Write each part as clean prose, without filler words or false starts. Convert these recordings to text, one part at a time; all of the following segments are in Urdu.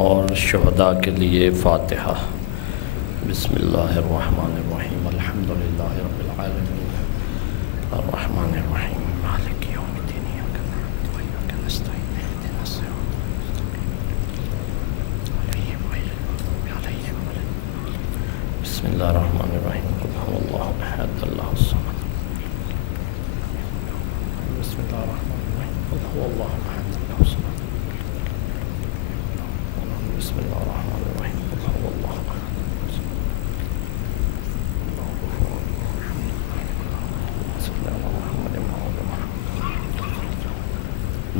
اور شہداء کے لیے فاتحہ۔ بسم اللہ الرحمن الرحیم، الحمد للہ رب العالمین، الرحمن الرحیم، مالک یوم الدین، ایاک نعبد و ایاک نستعین، اہدنا الصراط المستقیم، غیر المغضوب علیہم ولا الضالین۔ بسم اللہ الرحمن الرحیم، قل هو اللہ احد اللہ الصمد۔ بسم اللہ الرحمن الرحیم، قل هو اللہ احد اللہ الصمد۔ بسم اللہ الرحمن الرحیم، قل هو اللہ احد۔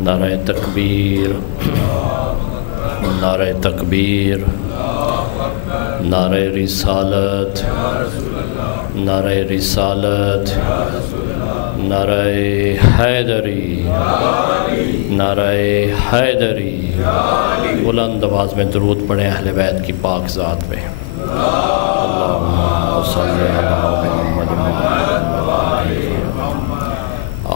نعرہ تکبیر، نعرہ تکبیر، نعرہ رسالت، نعرہ رسالت، نعرہ حیدری، نعرہ حیدری۔ بلند آواز میں درود پڑھیں اہل بیت کی پاک ذات پہ۔ اللہم صلی علی محمد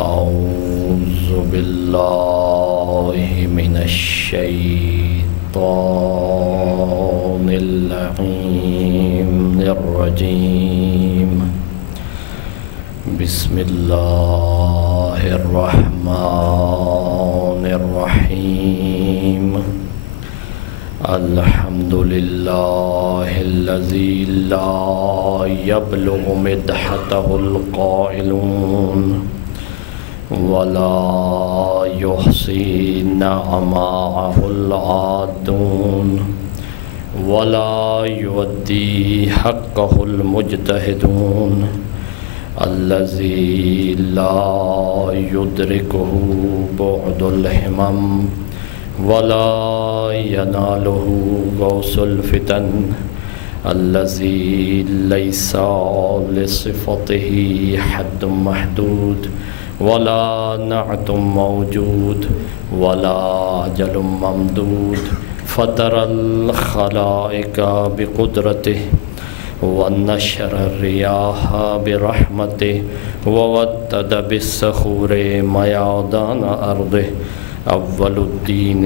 اعوذ باللہ من الشیطان اللعین الرجیم، بسم اللہ الرحمن الرحیم، الحمد للہ الذی لا یبلغ مدحتہ القائلون ولا يحصي نعماءه العادون ولا يؤدي حقه المجتهدون، الذي لا يدركه بعد الهمم ولا يناله غوث الفتن، الذي ليس لصفته حد محدود ولا نعت موجود ولا أجل ممدود، فطر الخلائق بقدرته ونشر الرياح برحمته وودد بالصخور ميادان أرضه، أول الدين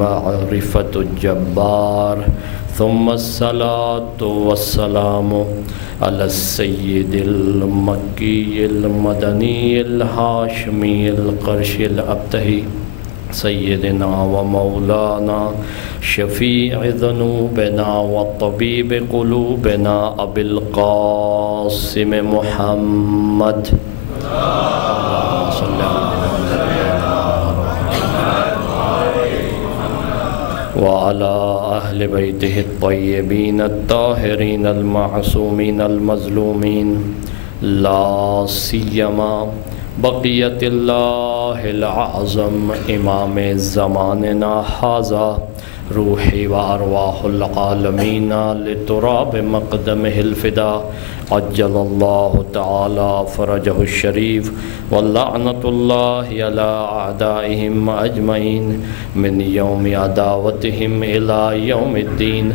معرفة الجبار، ثم الصلاة والسلام على السيد المكي المدني الهاشمي القرشي الأبتهي، سيدنا ومولانا شفيع ذنوبنا وطبيب قلوبنا أبي القاسم محمد صلى الله وعلى أهل بيته الطيبين الطاهرين المعصومين المظلومين، لا سيما بقية الله الأعظم إمام زماننا هذا، روحي وأرواح العالمين لتراب مقدمه الفداء، عجل الله تعالى فرجه الشريف، واللعنة الله على أعدائهم أجمعين من يوم عداوتهم إلى يوم الدين،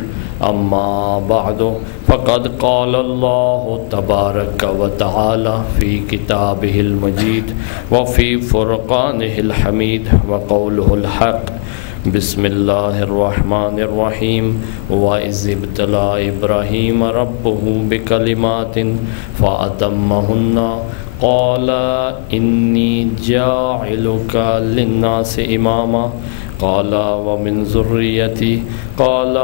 أما بعد، فقد قال الله تبارك وتعالى في كتابه المجيد وفي فرقانه الحميد وقوله الحق، بسم اللہ الرحمن الرحیم، وَإِذِ ابْتَلَىٰ إِبْرَاهِيمَ رَبُّهُ بِكَلِمَاتٍ فَأَتَمَّهُنَّ قَالَ إِنِّي جَاعِلُكَ لِلنَّاسِ إِمَامًا قَالَ وَمِنْ ذُرِّيَّتِي قَالَ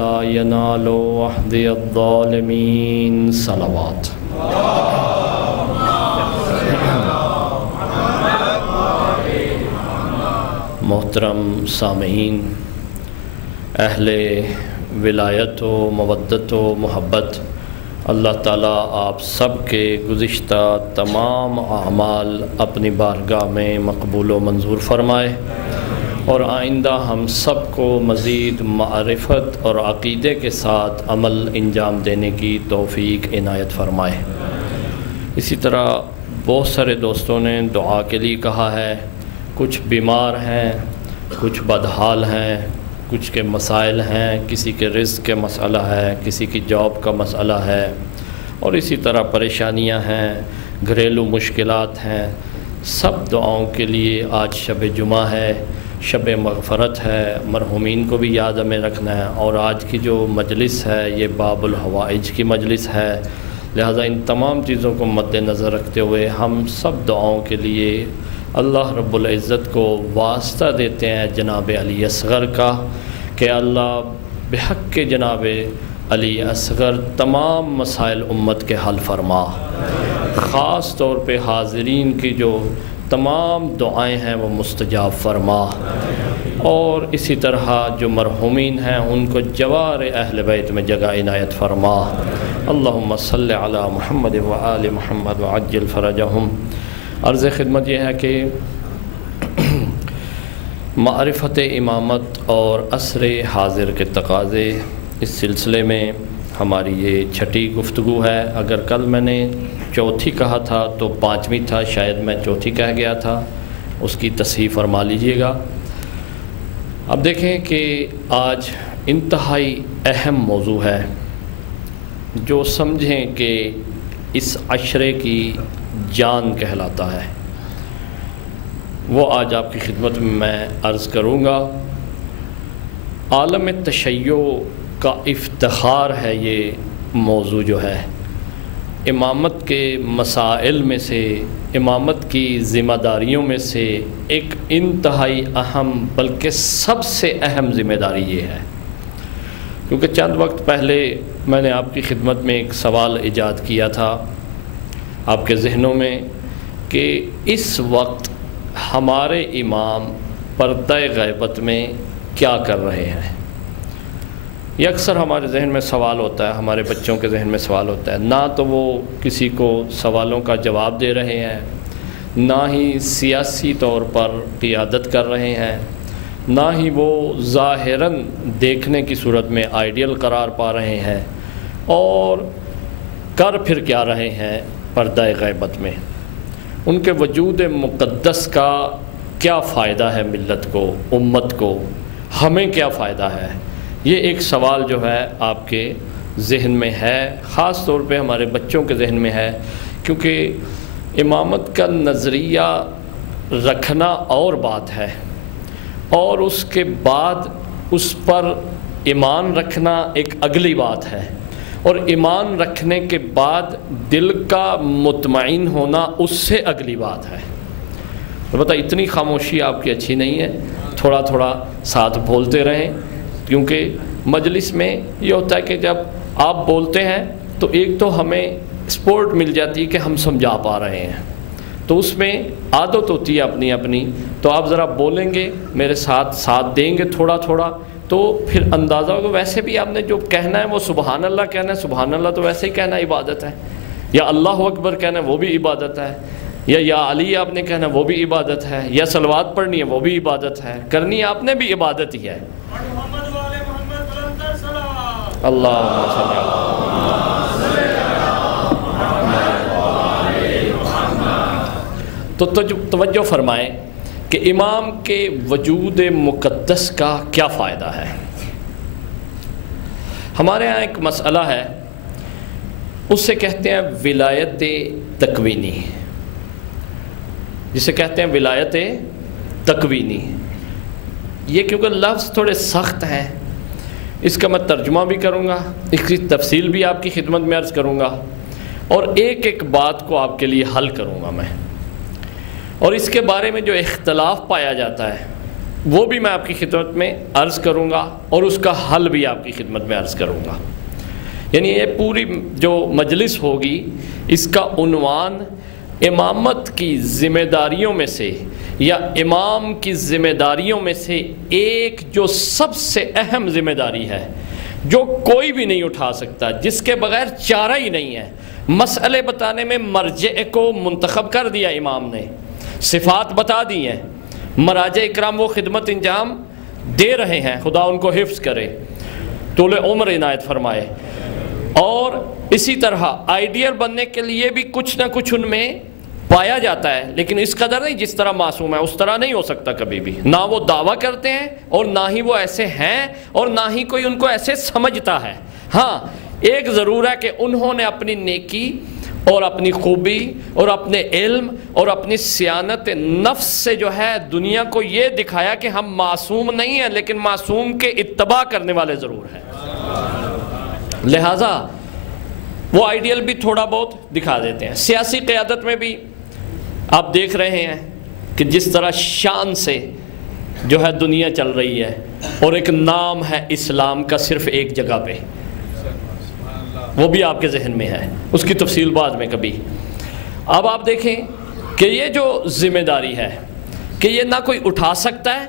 لَا يَنَالُ عَهْدِيَ الظَّالِمِينَ۔ صلوات۔ محترم سامعین، اہل ولایت و مودت و محبت، اللہ تعالیٰ آپ سب کے گزشتہ تمام اعمال اپنی بارگاہ میں مقبول و منظور فرمائے، اور آئندہ ہم سب کو مزید معرفت اور عقیدے کے ساتھ عمل انجام دینے کی توفیق عنایت فرمائے۔ اسی طرح بہت سارے دوستوں نے دعا کے لیے کہا ہے، کچھ بیمار ہیں، کچھ بدحال ہیں، کچھ کے مسائل ہیں، کسی کے رزق کے مسئلہ ہے، کسی کی جاب کا مسئلہ ہے، اور اسی طرح پریشانیاں ہیں، گھریلو مشکلات ہیں۔ سب دعاؤں کے لیے آج شب جمعہ ہے، شب مغفرت ہے، مرحومین کو بھی یاد ہمیں رکھنا ہے، اور آج کی جو مجلس ہے یہ باب الحوائج کی مجلس ہے، لہذا ان تمام چیزوں کو مد نظر رکھتے ہوئے ہم سب دعاؤں کے لیے اللہ رب العزت کو واسطہ دیتے ہیں جناب علی اصغر کا کہ اللہ بحق کے جناب علی اصغر تمام مسائل امت کے حل فرما، خاص طور پہ حاضرین کی جو تمام دعائیں ہیں وہ مستجاب فرما، اور اسی طرح جو مرحومین ہیں ان کو جوار اہل بیت میں جگہ عنایت فرما۔ اللہم صلی علی محمد و آل محمد وعجل فرجہم۔ عرض خدمت یہ ہے کہ معرفت امامت اور عصر حاضر کے تقاضے، اس سلسلے میں ہماری یہ چھٹی گفتگو ہے۔ اگر کل میں نے چوتھی کہا تھا تو پانچویں تھا، شاید میں چوتھی کہہ گیا تھا، اس کی تصحیح فرما لیجئے گا۔ اب دیکھیں کہ آج انتہائی اہم موضوع ہے جو سمجھیں کہ اس عشرے کی جان کہلاتا ہے، وہ آج آپ کی خدمت میں عرض کروں گا۔ عالم تشیع کا افتخار ہے یہ موضوع جو ہے، امامت کے مسائل میں سے، امامت کی ذمہ داریوں میں سے ایک انتہائی اہم بلکہ سب سے اہم ذمہ داری یہ ہے، کیونکہ چند وقت پہلے میں نے آپ کی خدمت میں ایک سوال ایجاد کیا تھا آپ کے ذہنوں میں کہ اس وقت ہمارے امام پردہ غیبت میں کیا کر رہے ہیں۔ یہ اکثر ہمارے ذہن میں سوال ہوتا ہے، ہمارے بچوں کے ذہن میں سوال ہوتا ہے، نہ تو وہ کسی کو سوالوں کا جواب دے رہے ہیں، نہ ہی سیاسی طور پر قیادت کر رہے ہیں، نہ ہی وہ ظاہراً دیکھنے کی صورت میں آئیڈیل قرار پا رہے ہیں، اور کر پھر کیا رہے ہیں پردہ غیبت میں۔ ان کے وجود مقدس کا کیا فائدہ ہے ملت کو، امت کو، ہمیں کیا فائدہ ہے؟ یہ ایک سوال جو ہے آپ کے ذہن میں ہے، خاص طور پہ ہمارے بچوں کے ذہن میں ہے، کیونکہ امامت کا نظریہ رکھنا اور بات ہے، اور اس کے بعد اس پر ایمان رکھنا ایک اگلی بات ہے، اور ایمان رکھنے کے بعد دل کا مطمئن ہونا اس سے اگلی بات ہے۔ البتہ اتنی خاموشی آپ کی اچھی نہیں ہے، تھوڑا تھوڑا ساتھ بولتے رہیں، کیونکہ مجلس میں یہ ہوتا ہے کہ جب آپ بولتے ہیں تو ایک تو ہمیں سپورٹ مل جاتی ہے کہ ہم سمجھا پا رہے ہیں، تو اس میں عادت ہوتی ہے اپنی اپنی، تو آپ ذرا بولیں گے میرے ساتھ دیں گے تھوڑا تھوڑا، تو پھر اندازہ ہوگا ویسے بھی آپ نے جو کہنا ہے وہ سبحان اللہ کہنا ہے، سبحان اللہ تو ویسے ہی کہنا عبادت ہے، یا اللہ اکبر کہنا ہے وہ بھی عبادت ہے، یا علی آپ نے کہنا ہے وہ بھی عبادت ہے، یا صلوات پڑھنی ہے وہ بھی عبادت ہے، کرنی آپ نے بھی عبادت ہی ہے۔ اللہ تو توجہ فرمائیں کہ امام کے وجود مقدس کا کیا فائدہ ہے۔ ہمارے ہاں ایک مسئلہ ہے، اس سے کہتے ہیں ولایت تکوینی، جسے کہتے ہیں ولایت تکوینی۔ یہ کیونکہ لفظ تھوڑے سخت ہیں، اس کا میں ترجمہ بھی کروں گا، اس کی تفصیل بھی آپ کی خدمت میں عرض کروں گا، اور ایک ایک بات کو آپ کے لیے حل کروں گا میں، اور اس کے بارے میں جو اختلاف پایا جاتا ہے وہ بھی میں آپ کی خدمت میں عرض کروں گا، اور اس کا حل بھی آپ کی خدمت میں عرض کروں گا۔ یعنی یہ پوری جو مجلس ہوگی اس کا عنوان امامت کی ذمہ داریوں میں سے، یا امام کی ذمہ داریوں میں سے ایک جو سب سے اہم ذمہ داری ہے، جو کوئی بھی نہیں اٹھا سکتا، جس کے بغیر چارہ ہی نہیں ہے۔ مسئلے بتانے میں مرجع کو منتخب کر دیا امام نے، صفات بتا دی ہیں، مراجع اکرام وہ خدمت انجام دے رہے ہیں، خدا ان کو حفظ کرے، طول عمر عنایت فرمائے، اور اسی طرح آئیڈیل بننے کے لیے بھی کچھ نہ کچھ ان میں پایا جاتا ہے، لیکن اس قدر نہیں جس طرح معصوم ہے، اس طرح نہیں ہو سکتا کبھی بھی، نہ وہ دعویٰ کرتے ہیں اور نہ ہی وہ ایسے ہیں، اور نہ ہی کوئی ان کو ایسے سمجھتا ہے۔ ہاں ایک ضرور ہے کہ انہوں نے اپنی نیکی اور اپنی خوبی اور اپنے علم اور اپنی سیانت نفس سے جو ہے دنیا کو یہ دکھایا کہ ہم معصوم نہیں ہیں، لیکن معصوم کے اتباع کرنے والے ضرور ہیں۔ لہٰذا وہ آئیڈیل بھی تھوڑا بہت دکھا دیتے ہیں۔ سیاسی قیادت میں بھی آپ دیکھ رہے ہیں کہ جس طرح شان سے جو ہے دنیا چل رہی ہے، اور ایک نام ہے اسلام کا صرف ایک جگہ پہ، وہ بھی آپ کے ذہن میں ہے، اس کی تفصیل بعد میں کبھی۔ اب آپ دیکھیں کہ یہ جو ذمہ داری ہے کہ یہ نہ کوئی اٹھا سکتا ہے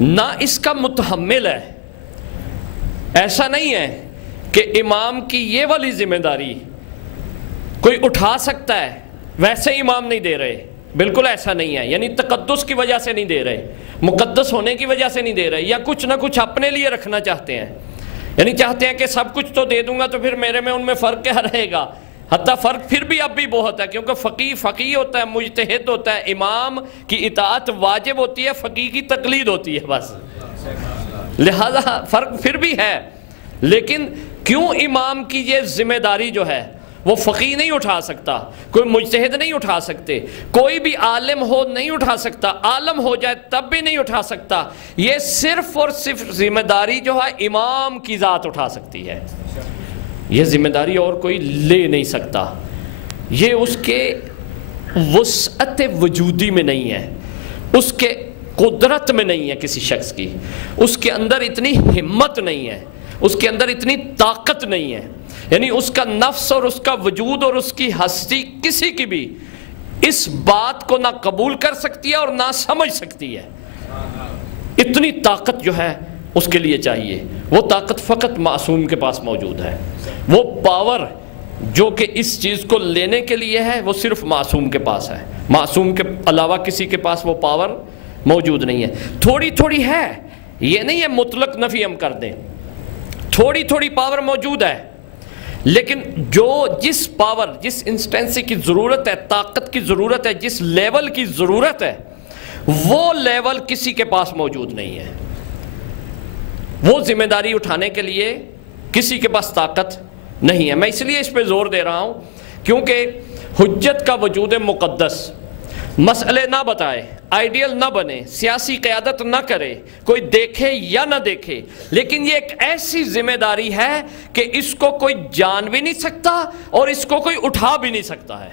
نہ اس کا متحمل ہے۔ ایسا نہیں ہے کہ امام کی یہ والی ذمہ داری کوئی اٹھا سکتا ہے ویسے امام نہیں دے رہے، بالکل ایسا نہیں ہے، یعنی تقدس کی وجہ سے نہیں دے رہے، مقدس ہونے کی وجہ سے نہیں دے رہے، یا کچھ نہ کچھ اپنے لیے رکھنا چاہتے ہیں، یعنی چاہتے ہیں کہ سب کچھ تو دے دوں گا تو پھر میرے میں ان میں فرق کیا رہے گا۔ حتیٰ فرق پھر بھی اب بھی بہت ہے، کیونکہ فقیہ ہوتا ہے، مجتہد ہوتا ہے، امام کی اطاعت واجب ہوتی ہے، فقیہ کی تقلید ہوتی ہے بس، لہذا فرق پھر بھی ہے۔ لیکن کیوں امام کی یہ ذمہ داری جو ہے وہ فقیہ نہیں اٹھا سکتا، کوئی مجتہد نہیں اٹھا سکتے، کوئی بھی عالم ہو نہیں اٹھا سکتا، عالم ہو جائے تب بھی نہیں اٹھا سکتا، یہ صرف اور صرف ذمہ داری جو ہے امام کی ذات اٹھا سکتی ہے، یہ ذمہ داری اور کوئی لے نہیں سکتا، یہ اس کے وسعت وجودی میں نہیں ہے، اس کے قدرت میں نہیں ہے کسی شخص کی، اس کے اندر اتنی ہمت نہیں ہے، اس کے اندر اتنی طاقت نہیں ہے، یعنی اس کا نفس اور اس کا وجود اور اس کی ہستی کسی کی بھی اس بات کو نہ قبول کر سکتی ہے اور نہ سمجھ سکتی ہے، اتنی طاقت جو ہے اس کے لیے چاہیے۔ وہ طاقت فقط معصوم کے پاس موجود ہے، وہ پاور جو کہ اس چیز کو لینے کے لیے ہے وہ صرف معصوم کے پاس ہے، معصوم کے علاوہ کسی کے پاس وہ پاور موجود نہیں ہے۔ تھوڑی تھوڑی ہے، یہ نہیں ہے مطلق نفی ہم کر دیں، تھوڑی تھوڑی پاور موجود ہے، لیکن جس پاور، جس انسٹنسی کی ضرورت ہے، طاقت کی ضرورت ہے، جس لیول کی ضرورت ہے، وہ لیول کسی کے پاس موجود نہیں ہے۔ وہ ذمہ داری اٹھانے کے لیے کسی کے پاس طاقت نہیں ہے۔ میں اس لیے اس پہ زور دے رہا ہوں کیونکہ حجت کا وجود مقدس، مسئلے نہ بتائے، آئیڈیل نہ بنے، سیاسی قیادت نہ کرے، کوئی دیکھے یا نہ دیکھے، لیکن یہ ایک ایسی ذمہ داری ہے کہ اس کو کوئی جان بھی نہیں سکتا اور اس کو کوئی اٹھا بھی نہیں سکتا ہے۔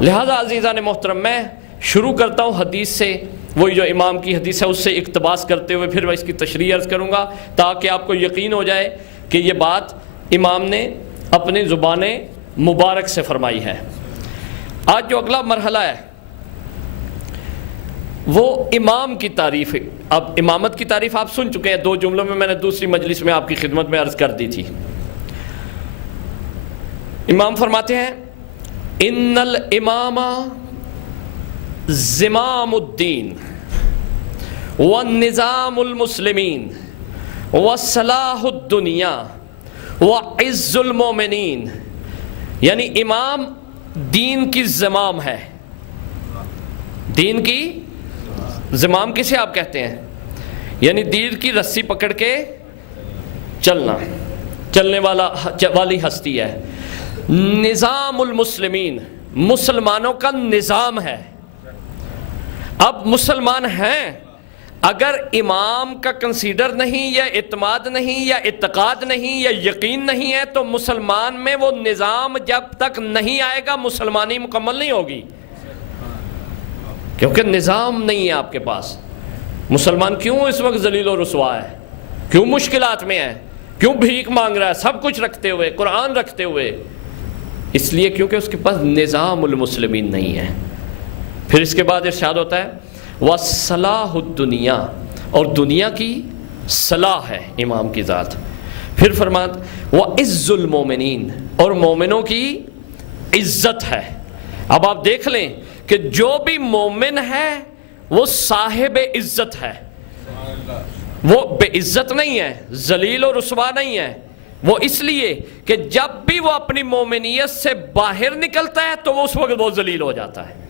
لہذا عزیزان محترم، میں شروع کرتا ہوں حدیث سے، وہی جو امام کی حدیث ہے اس سے اقتباس کرتے ہوئے پھر میں اس کی تشریح عرض کروں گا تاکہ آپ کو یقین ہو جائے کہ یہ بات امام نے اپنی زبان مبارک سے فرمائی ہے۔ آج جو اگلا مرحلہ ہے وہ امام کی تعریف ہے۔ اب امامت کی تعریف آپ سن چکے ہیں، 2 جملوں میں نے دوسری مجلس میں آپ کی خدمت میں عرض کر دی تھی۔ امام فرماتے ہیں ان الامام زمام الدین والنظام المسلمین وصلاح الدنیا وعز المومنین، یعنی امام دین کی زمام ہے۔ دین کی زمام کسے آپ کہتے ہیں؟ یعنی دین کی رسی پکڑ کے چلنے والی ہستی ہے۔ نظام المسلمین، مسلمانوں کا نظام ہے۔ اب مسلمان ہیں، اگر امام کا کنسیڈر نہیں یا اعتماد نہیں یا اعتقاد نہیں یا یقین نہیں ہے تو مسلمان میں وہ نظام جب تک نہیں آئے گا مسلمانی مکمل نہیں ہوگی، کیونکہ نظام نہیں ہے آپ کے پاس۔ مسلمان کیوں اس وقت ذلیل و رسوا ہے؟ کیوں مشکلات میں ہے؟ کیوں بھیک مانگ رہا ہے سب کچھ رکھتے ہوئے، قرآن رکھتے ہوئے؟ اس لیے کیونکہ اس کے پاس نظام المسلمین نہیں ہے۔ پھر اس کے بعد ارشاد ہوتا ہے وَصَلَاحُ الدُّنْيَا، اور دنیا کی صلاح ہے امام کی ذات۔ پھر فرماتا وَعِزُّ الْمُؤْمِنِينَ، اور مومنوں کی عزت ہے۔ اب آپ دیکھ لیں کہ جو بھی مومن ہے وہ صاحب عزت ہے، وہ بے عزت نہیں ہے، ذلیل و رسوا نہیں ہے۔ وہ اس لیے کہ جب بھی وہ اپنی مومنیت سے باہر نکلتا ہے تو وہ اس وقت وہ ذلیل ہو جاتا ہے۔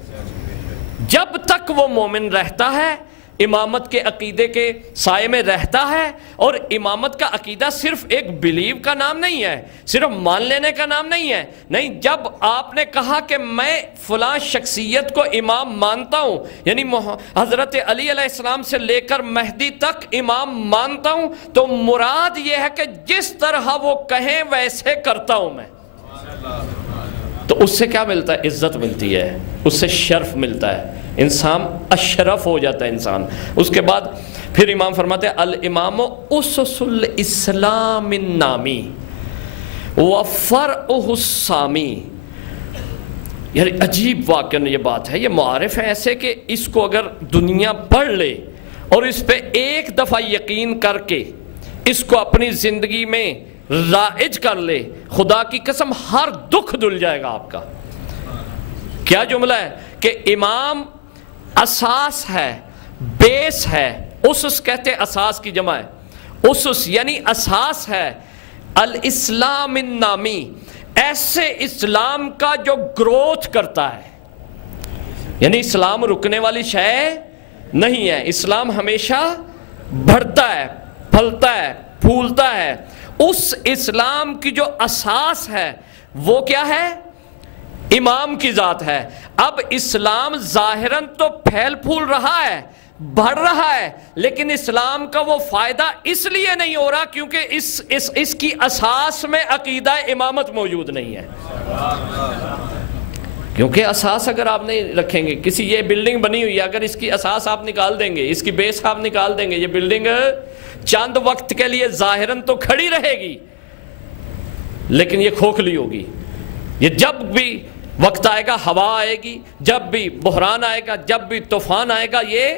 جب تک وہ مومن رہتا ہے امامت کے عقیدے کے سائے میں رہتا ہے، اور امامت کا عقیدہ صرف ایک بلیو کا نام نہیں ہے، صرف مان لینے کا نام نہیں ہے. نہیں، جب آپ نے کہا کہ میں فلاں شخصیت کو امام مانتا ہوں، یعنی حضرت علی علیہ السلام سے لے کر مہدی تک امام مانتا ہوں، تو مراد یہ ہے کہ جس طرح وہ کہیں ویسے کرتا ہوں میں. تو اس سے کیا ملتا ہے؟ عزت ملتی ہے، اس سے شرف ملتا ہے، انسان اشرف ہو جاتا ہے انسان. اس کے بعد پھر امام فرماتے ہیں الامام اسس الاسلام النامی وفرعہ السامی. یعنی عجیب واقعہ یہ بات ہے، یہ معارف ہے ایسے کہ اس کو اگر دنیا پڑھ لے اور اس پہ ایک دفعہ یقین کر کے اس کو اپنی زندگی میں رائج کر لے، خدا کی قسم ہر دکھ دھل جائے گا آپ کا. کیا جملہ ہے کہ امام اساس ہے، بیس ہے. اسس کہتے ہیں اساس کی جمع ہے، اسس یعنی اساس ہے. الاسلام النامی، ایسے اسلام کا جو گروتھ کرتا ہے، یعنی اسلام رکنے والی شے نہیں ہے، اسلام ہمیشہ بڑھتا ہے، پھلتا ہے، پھولتا ہے. اس اسلام کی جو اساس ہے وہ کیا ہے؟ امام کی ذات ہے. اب اسلام ظاہراً تو پھیل پھول رہا ہے، بڑھ رہا ہے، لیکن اسلام کا وہ فائدہ اس لیے نہیں ہو رہا کیونکہ اس کی اساس میں عقیدہ امامت موجود نہیں ہے. کیونکہ اساس اگر آپ نہیں رکھیں گے، کسی یہ بلڈنگ بنی ہوئی ہے، اگر اس کی اساس آپ نکال دیں گے، اس کی بیس آپ نکال دیں گے، یہ بلڈنگ چند وقت کے لیے ظاہراً تو کھڑی رہے گی لیکن یہ کھوکھلی ہوگی. یہ جب بھی وقت آئے گا، ہوا آئے گی، جب بھی بحران آئے گا، جب بھی طوفان آئے گا، یہ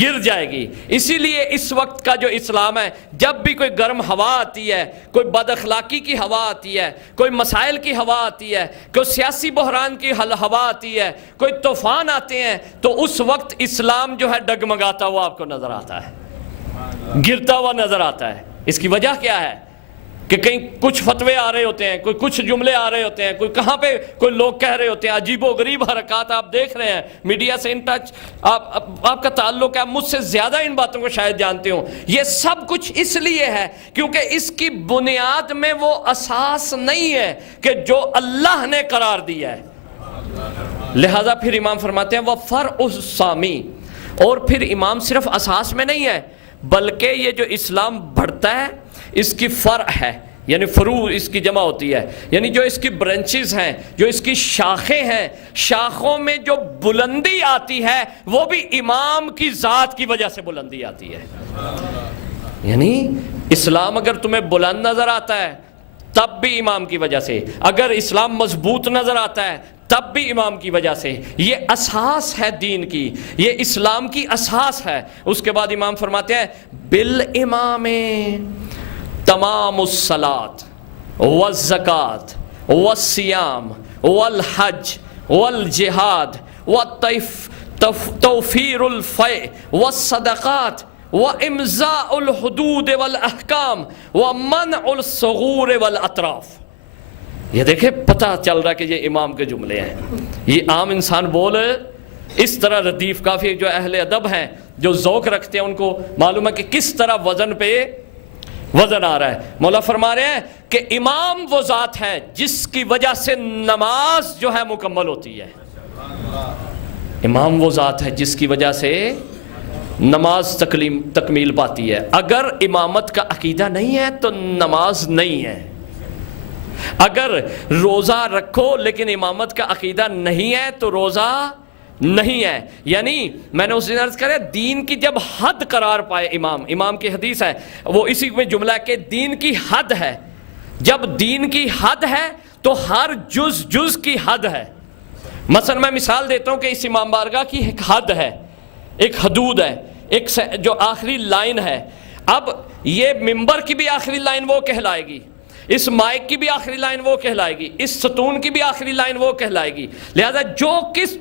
گر جائے گی. اسی لیے اس وقت کا جو اسلام ہے، جب بھی کوئی گرم ہوا آتی ہے، کوئی بد اخلاقی کی ہوا آتی ہے، کوئی مسائل کی ہوا آتی ہے، کوئی سیاسی بحران کی ہوا آتی ہے، کوئی طوفان آتے ہیں، تو اس وقت اسلام جو ہے ڈگمگاتا ہوا آپ کو نظر آتا ہے، گرتا ہوا نظر آتا ہے. اس کی وجہ کیا ہے کہ کہیں کچھ فتوے آ رہے ہوتے ہیں، کوئی کچھ جملے آ رہے ہوتے ہیں، کوئی کہاں پہ کوئی لوگ کہہ رہے ہوتے ہیں، عجیب و غریب حرکات آپ دیکھ رہے ہیں. میڈیا سے ان ٹچ آپ کا تعلق ہے، مجھ سے زیادہ ان باتوں کو شاید جانتے ہوں. یہ سب کچھ اس لیے ہے کیونکہ اس کی بنیاد میں وہ اساس نہیں ہے کہ جو اللہ نے قرار دیا ہے. لہذا پھر امام فرماتے ہیں وَفَرْعُ السَّامِي، اور پھر امام صرف اساس میں نہیں ہے بلکہ یہ جو اسلام بڑھتا ہے اس کی فرع ہے، یعنی فروع اس کی جمع ہوتی ہے، یعنی جو اس کی برنچز ہیں، جو اس کی شاخیں ہیں، شاخوں میں جو بلندی آتی ہے وہ بھی امام کی ذات کی وجہ سے بلندی آتی ہے. یعنی اسلام اگر تمہیں بلند نظر آتا ہے تب بھی امام کی وجہ سے، اگر اسلام مضبوط نظر آتا ہے تب بھی امام کی وجہ سے. یہ اساس ہے دین کی، یہ اسلام کی اساس ہے. اس کے بعد امام فرماتے ہیں بالامام تمام الصلاۃ والزکات والصیام والحج والجہاد وتوفیر الفیء والصدقات وامضاء الحدود والاحکام ومنع الصغور والاطراف. یہ دیکھیں پتہ چل رہا کہ یہ امام کے جملے ہیں. یہ عام انسان بول اس طرح ردیف، کافی جو اہل ادب ہیں جو ذوق رکھتے ہیں ان کو معلوم ہے کہ کس طرح وزن پہ وزن آ رہا ہے. مولا فرما رہے ہیں کہ امام وہ ذات ہے جس کی وجہ سے نماز جو ہے مکمل ہوتی ہے. امام وہ ذات ہے جس کی وجہ سے نماز تکمیل پاتی ہے. اگر امامت کا عقیدہ نہیں ہے تو نماز نہیں ہے. اگر روزہ رکھو لیکن امامت کا عقیدہ نہیں ہے تو روزہ نہیں ہے. یعنی میں نے اس دن عرض کرا دین کی جب حد قرار پائے امام کی حدیث ہے، وہ اسی میں جملہ کہ دین کی حد ہے. جب دین کی حد ہے تو ہر جز کی حد ہے. مثلا میں مثال دیتا ہوں کہ اس امام بارگاہ کی ایک حد ہے، ایک حدود ہے، ایک جو آخری لائن ہے. اب یہ ممبر کی بھی آخری لائن وہ کہلائے گی، اس مائک کی بھی آخری لائن وہ کہلائے گی، اس ستون کی بھی آخری لائن وہ کہلائے گی. لہذا جو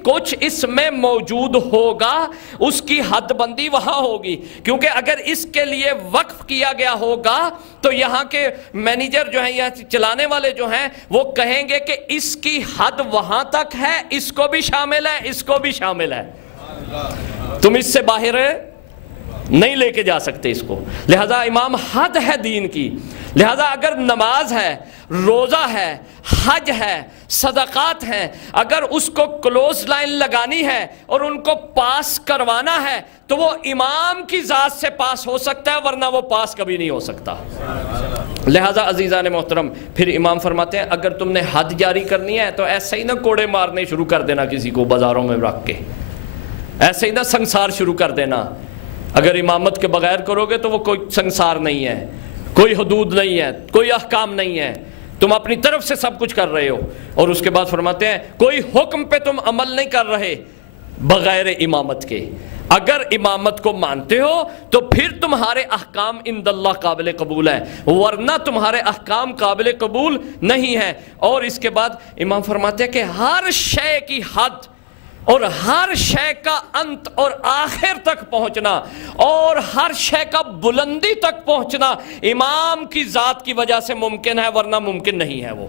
کچھ اس میں موجود ہوگا اس کی حد بندی وہاں ہوگی، کیونکہ اگر اس کے لیے وقف کیا گیا ہوگا تو یہاں کے مینیجر جو ہیں یا چلانے والے جو ہیں وہ کہیں گے کہ اس کی حد وہاں تک ہے، اس کو بھی شامل ہے، اس کو بھی شامل ہے، تم اس سے باہر نہیں لے کے جا سکتے اس کو. لہذا امام حد ہے دین کی. لہذا اگر نماز ہے، روزہ ہے، حج ہے، صدقات ہیں، اگر اس کو کلوز لائن لگانی ہے اور ان کو پاس کروانا ہے تو وہ امام کی ذات سے پاس ہو سکتا ہے، ورنہ وہ پاس کبھی نہیں ہو سکتا. لہذا عزیزان محترم، پھر امام فرماتے ہیں اگر تم نے حد جاری کرنی ہے تو ایسے ہی نہ کوڑے مارنے شروع کر دینا کسی کو بازاروں میں رکھ کے، ایسے ہی نہ سنسار شروع کر دینا. اگر امامت کے بغیر کرو گے تو وہ کوئی سنسار نہیں ہے، کوئی حدود نہیں ہے، کوئی احکام نہیں ہے، تم اپنی طرف سے سب کچھ کر رہے ہو. اور اس کے بعد فرماتے ہیں کوئی حکم پہ تم عمل نہیں کر رہے بغیر امامت کے. اگر امامت کو مانتے ہو تو پھر تمہارے احکام عند اللہ قابل قبول ہے، ورنہ تمہارے احکام قابل قبول نہیں ہے. اور اس کے بعد امام فرماتے ہیں کہ ہر شے کی حد اور ہر شے کا انت اور آخر تک پہنچنا اور ہر شے کا بلندی تک پہنچنا امام کی ذات کی وجہ سے ممکن ہے، ورنہ ممکن نہیں ہے. وہ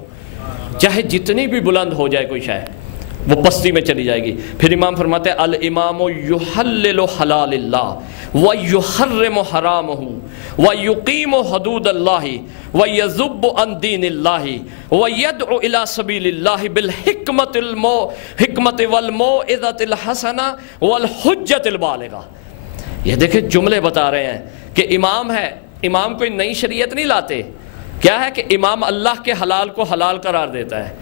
چاہے جتنی بھی بلند ہو جائے کوئی شے، وہ پستی میں چلی جائے گی. پھر امام فرماتے ہیں الامام یحلل حلال اللہ ویحرم حرامہ ویقیم حدود اللہ ویذب عن دین اللہ ویدعو الی سبیل اللہ بالحکمت والموعظۃ الحسنہ والحجۃ البالغہ. یہ دیکھیں جملے بتا رہے ہیں کہ امام ہے، امام کوئی نئی شریعت نہیں لاتے. کیا ہے کہ امام اللہ کے حلال کو حلال قرار دیتا ہے،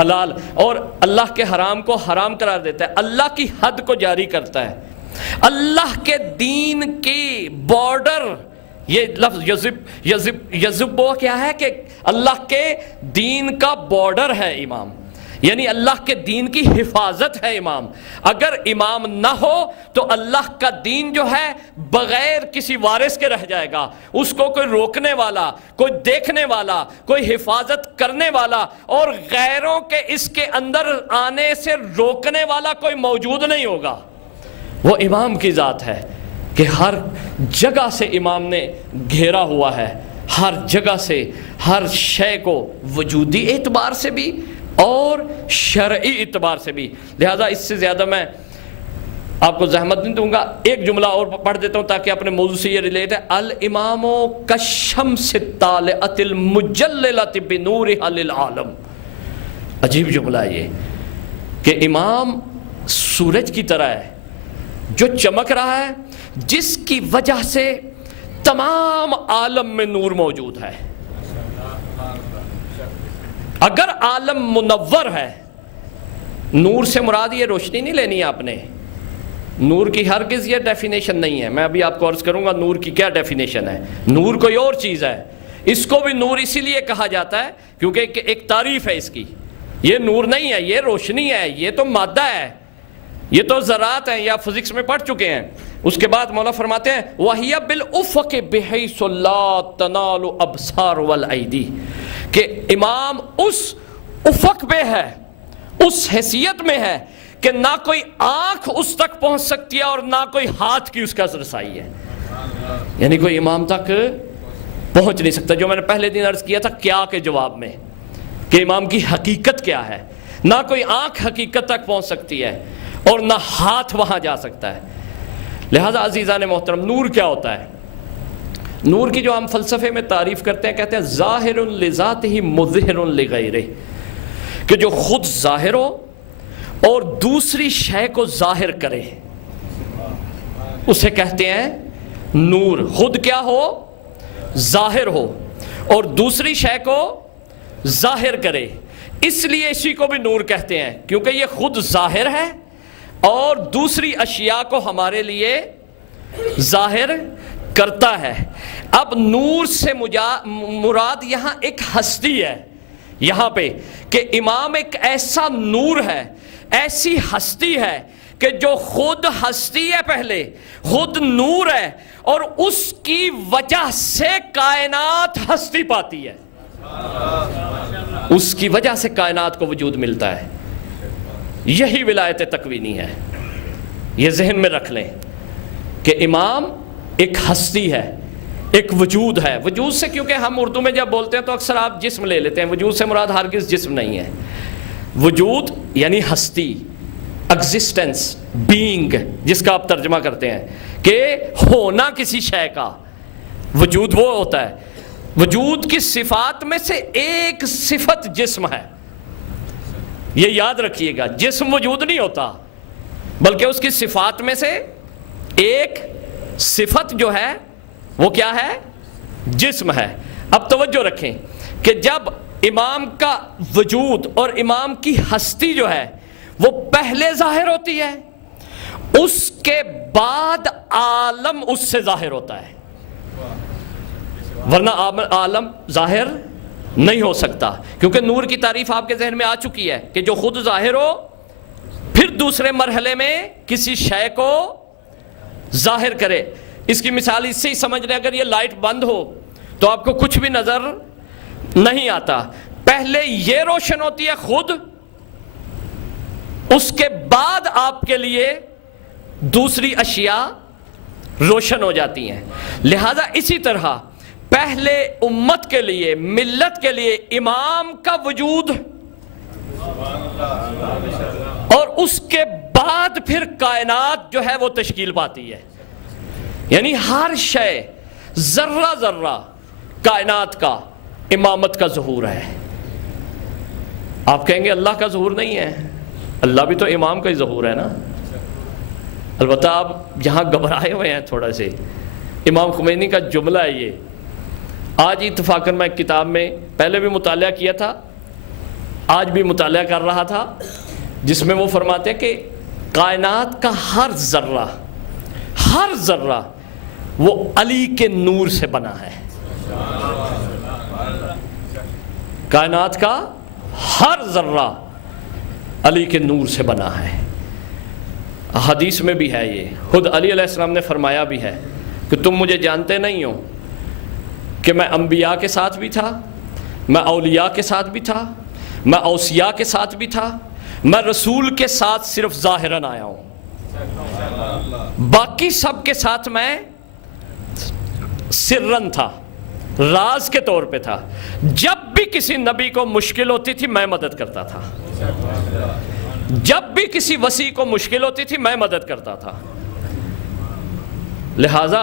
حلال، اور اللہ کے حرام کو حرام قرار دیتا ہے، اللہ کی حد کو جاری کرتا ہے. اللہ کے دین کی بارڈر، یہ لفظ یذب کیا ہے کہ اللہ کے دین کا بارڈر ہے امام، یعنی اللہ کے دین کی حفاظت ہے امام. اگر امام نہ ہو تو اللہ کا دین جو ہے بغیر کسی وارث کے رہ جائے گا. اس کو کوئی روکنے والا، کوئی دیکھنے والا، کوئی حفاظت کرنے والا اور غیروں کے اس کے اندر آنے سے روکنے والا کوئی موجود نہیں ہوگا. وہ امام کی ذات ہے کہ ہر جگہ سے امام نے گھیرا ہوا ہے، ہر جگہ سے، ہر شے کو وجودی اعتبار سے بھی اور شرعی اعتبار سے بھی. لہذا اس سے زیادہ میں آپ کو زحمت نہیں دوں گا، ایک جملہ اور پڑھ دیتا ہوں تاکہ اپنے موضوع سے یہ ریلیٹ ہے. الامام کالشمس الطالعۃ المجللۃ بنورھا للعالم. عجیب جملہ ہے یہ کہ امام سورج کی طرح ہے جو چمک رہا ہے، جس کی وجہ سے تمام عالم میں نور موجود ہے. اگر عالم منور ہے، نور سے مراد یہ روشنی نہیں لینی ہے آپ نے، نور کی ہرگز یہ ڈیفینیشن نہیں ہے. میں ابھی آپ کو عرض کروں گا نور کی کیا ڈیفینیشن ہے. نور کوئی اور چیز ہے، اس کو بھی نور اسی لیے کہا جاتا ہے کیونکہ ایک تعریف ہے اس کی. یہ نور نہیں ہے، یہ روشنی ہے، یہ تو مادہ ہے، یہ تو ذرات ہیں، یا فزکس میں پڑھ چکے ہیں. اس کے بعد مولا فرماتے ہیں وَهِيَ بِالْأُفَقِ بِحَيْثُ لَا تَنَالُ أَبْصَارُ وَالْأَيْدِي، کہ امام اس افق پہ ہے، اس حیثیت میں ہے کہ نہ کوئی آنکھ اس تک پہنچ سکتی ہے اور نہ کوئی ہاتھ کی اس کا رسائی ہے. یعنی کوئی امام تک پہنچ نہیں سکتا. جو میں نے پہلے دن عرض کیا تھا کیا کے جواب میں کہ امام کی حقیقت کیا ہے، نہ کوئی آنکھ حقیقت تک پہنچ سکتی ہے اور نہ ہاتھ وہاں جا سکتا ہے. لہذا عزیزان محترم، نور کیا ہوتا ہے؟ نور کی جو ہم فلسفے میں تعریف کرتے ہیں، کہتے ہیں ظاہر لذاتہ مظہر لغیرہ، کہ جو خود ظاہر ہو اور دوسری شے کو ظاہر کرے، اسے کہتے ہیں نور. خود کیا ہو؟ ظاہر ہو اور دوسری شے کو ظاہر کرے. اس لیے اسی کو بھی نور کہتے ہیں کیونکہ یہ خود ظاہر ہے اور دوسری اشیاء کو ہمارے لیے ظاہر کرتا ہے. اب نور سے مراد یہاں ایک ہستی ہے یہاں پہ، کہ امام ایک ایسا نور ہے، ایسی ہستی ہے کہ جو خود ہستی ہے، پہلے خود نور ہے اور اس کی وجہ سے کائنات ہستی پاتی ہے، اس کی وجہ سے کائنات کو وجود ملتا ہے. یہی ولایت تکوینی ہے. یہ ذہن میں رکھ لیں کہ امام ایک ہستی ہے، ایک وجود ہے. وجود سے کیونکہ ہم اردو میں جب بولتے ہیں تو اکثر آپ جسم لے لیتے ہیں، وجود سے مراد ہرگز جسم نہیں ہے. وجود یعنی ہستی، ایگزسٹنس، بینگ، جس کا آپ ترجمہ کرتے ہیں کہ ہونا کسی شے کا وجود وہ ہوتا ہے. وجود کی صفات میں سے ایک صفت جسم ہے. یہ یاد رکھیے گا, جسم وجود نہیں ہوتا بلکہ اس کی صفات میں سے ایک صفت جو ہے وہ کیا ہے؟ جسم ہے. اب توجہ رکھیں کہ جب امام کا وجود اور امام کی ہستی جو ہے وہ پہلے ظاہر ہوتی ہے, اس کے بعد عالم اس سے ظاہر ہوتا ہے, ورنہ عالم ظاہر نہیں ہو سکتا. کیونکہ نور کی تعریف آپ کے ذہن میں آ چکی ہے کہ جو خود ظاہر ہو پھر دوسرے مرحلے میں کسی شے کو ظاہر کرے. اس کی مثال اس سے ہی سمجھ لیں, اگر یہ لائٹ بند ہو تو آپ کو کچھ بھی نظر نہیں آتا. پہلے یہ روشن ہوتی ہے خود, اس کے بعد آپ کے لیے دوسری اشیاء روشن ہو جاتی ہیں. لہذا اسی طرح پہلے امت کے لیے, ملت کے لیے امام کا وجود اور اس کے بعد پھر کائنات جو ہے وہ تشکیل پاتی ہے. یعنی ہر شے, ذرہ ذرہ کائنات کا امامت کا ظہور ہے. آپ کہیں گے اللہ کا ظہور نہیں ہے, اللہ بھی تو امام کا ہی ظہور ہے نا. البتہ آپ یہاں گھبرائے ہوئے ہیں تھوڑا سے. امام خمینی کا جملہ ہے یہ, آج اتفاقاً میں ایک کتاب میں پہلے بھی مطالعہ کیا تھا, آج بھی مطالعہ کر رہا تھا, جس میں وہ فرماتے ہیں کہ کائنات کا ہر ذرہ وہ علی کے نور سے بنا ہے. کائنات کا ہر ذرہ علی کے نور سے بنا ہے. حدیث میں بھی ہے یہ, خود علی علیہ السلام نے فرمایا بھی ہے کہ تم مجھے جانتے نہیں ہو کہ میں انبیاء کے ساتھ بھی تھا, میں اولیاء کے ساتھ بھی تھا, میں اوصیاء کے ساتھ بھی تھا, میں رسول کے ساتھ صرف ظاہراً آیا ہوں, باقی سب کے ساتھ میں سرن تھا, راز کے طور پہ تھا. جب بھی کسی نبی کو مشکل ہوتی تھی میں مدد کرتا تھا, جب بھی کسی وصی کو مشکل ہوتی تھی میں مدد کرتا تھا. لہٰذا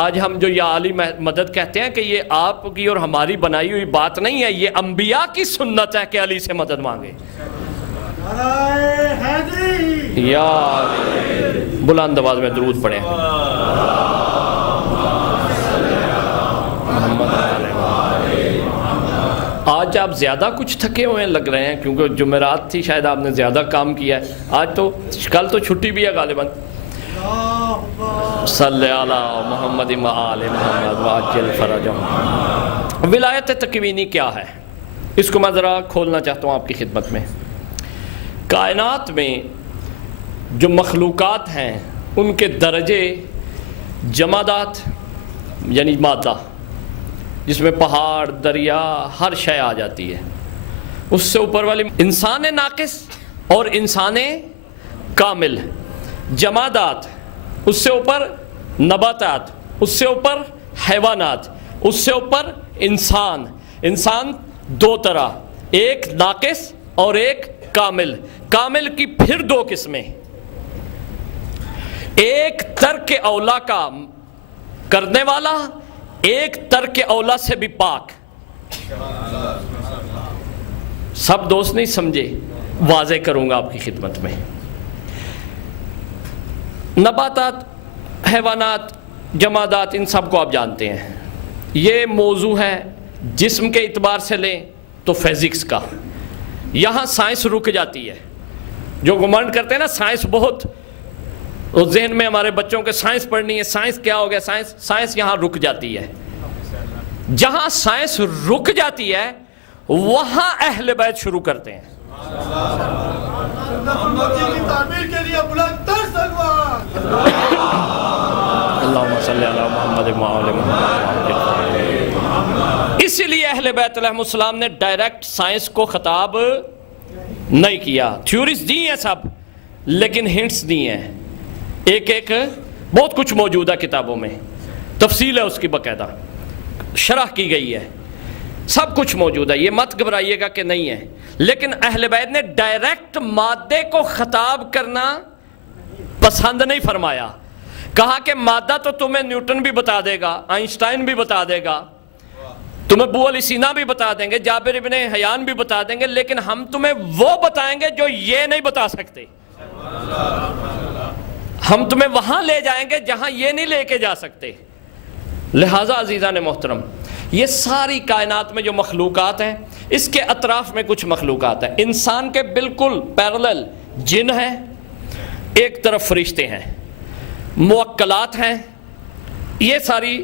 آج ہم جو یا علی مدد کہتے ہیں کہ یہ آپ کی اور ہماری بنائی ہوئی بات نہیں ہے, یہ انبیاء کی سنت ہے کہ علی سے مدد مانگے. یا بلند آواز میں درود پڑھیں. آج آپ زیادہ کچھ تھکے ہوئے لگ رہے ہیں کیونکہ جمعرات تھی, شاید آپ نے زیادہ کام کیا ہے. آج تو کل تو چھٹی بھی ہے غالباً. صلی علی محمد و آل محمد وعجل فرجہم. ولایت تکوینی کیا ہے, اس کو میں ذرا کھولنا چاہتا ہوں آپ کی خدمت میں. کائنات میں جو مخلوقات ہیں ان کے درجے جمادات یعنی مادہ, جس میں پہاڑ, دریا, ہر شے آ جاتی ہے. اس سے اوپر والی انسان ناقص اور انسان کامل, جمادات, اس سے اوپر نباتات, اس سے اوپر حیوانات, اس سے اوپر انسان. انسان دو طرح, ایک ناقص اور ایک کامل. کامل کی پھر دو قسمیں, ایک ترک اولا کا کرنے والا, ایک ترک اولا سے بھی پاک. سب دوست نہیں سمجھے, واضح کروں گا آپ کی خدمت میں. نباتات, حیوانات, جمادات, ان سب کو آپ جانتے ہیں. یہ موضوع ہے جسم کے اعتبار سے لیں تو فزکس کا. یہاں سائنس رک جاتی ہے. جو گمانڈ کرتے ہیں نا سائنس بہت, ذہن میں ہمارے بچوں کے سائنس پڑھنی ہے, سائنس کیا ہو گیا, سائنس یہاں رک جاتی ہے. جہاں سائنس رک جاتی ہے وہاں اہل بیت شروع کرتے ہیں. اللہم صلی علی محمد و آل محمد. اسی لیے اہل بیت علیہ السلام نے ڈائریکٹ سائنس کو خطاب نہیں کیا. تھیوریز دی ہیں سب, لیکن ہنٹس دی ہیں. ایک ایک بہت کچھ موجود ہے کتابوں میں, تفصیل ہے اس کی, باقاعدہ شرح کی گئی ہے, سب کچھ موجود ہے. یہ مت گھبرائیے گا کہ نہیں ہے. لیکن اہل بیت نے ڈائریکٹ مادے کو خطاب کرنا پسند نہیں فرمایا. کہا کہ مادہ تو تمہیں نیوٹن بھی بتا دے گا، آئنسٹائن بھی بتا دے گا، تمہیں ابو علی سینا بھی بتا دیں گے، جابر ابن حیان بھی بتا دیں گے، لیکن ہم تمہیں وہ بتائیں گے جو یہ نہیں بتا سکتے. ہم تمہیں وہاں لے جائیں گے جہاں یہ نہیں لے کے جا سکتے. لہٰذا عزیزان محترم، یہ ساری کائنات میں جو مخلوقات ہیں، اس کے اطراف میں کچھ مخلوقات ہیں. انسان کے بالکل پیرلل جن ہیں، ایک طرف فرشتے ہیں، موکلات ہیں. یہ ساری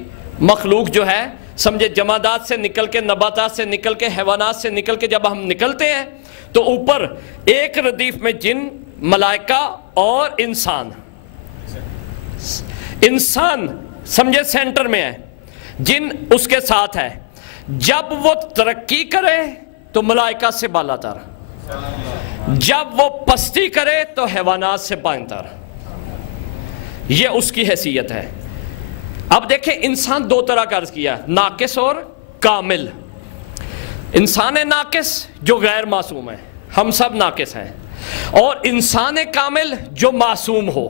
مخلوق جو ہے سمجھے جمادات سے نکل کے، نباتات سے نکل کے، حیوانات سے نکل کے جب ہم نکلتے ہیں تو اوپر ایک ردیف میں جن، ملائکہ اور انسان. انسان سمجھے سینٹر میں ہے، جن اس کے ساتھ ہے. جب وہ ترقی کرے تو ملائکہ سے بالا تر، جب وہ پستی کرے تو حیوانات سے بائیں تر. یہ اس کی حیثیت ہے. اب دیکھیں انسان دو طرح کا عرض کیا، ناقص اور کامل. انسان ناقص جو غیر معصوم ہے، ہم سب ناقص ہیں، اور انسان کامل جو معصوم ہو.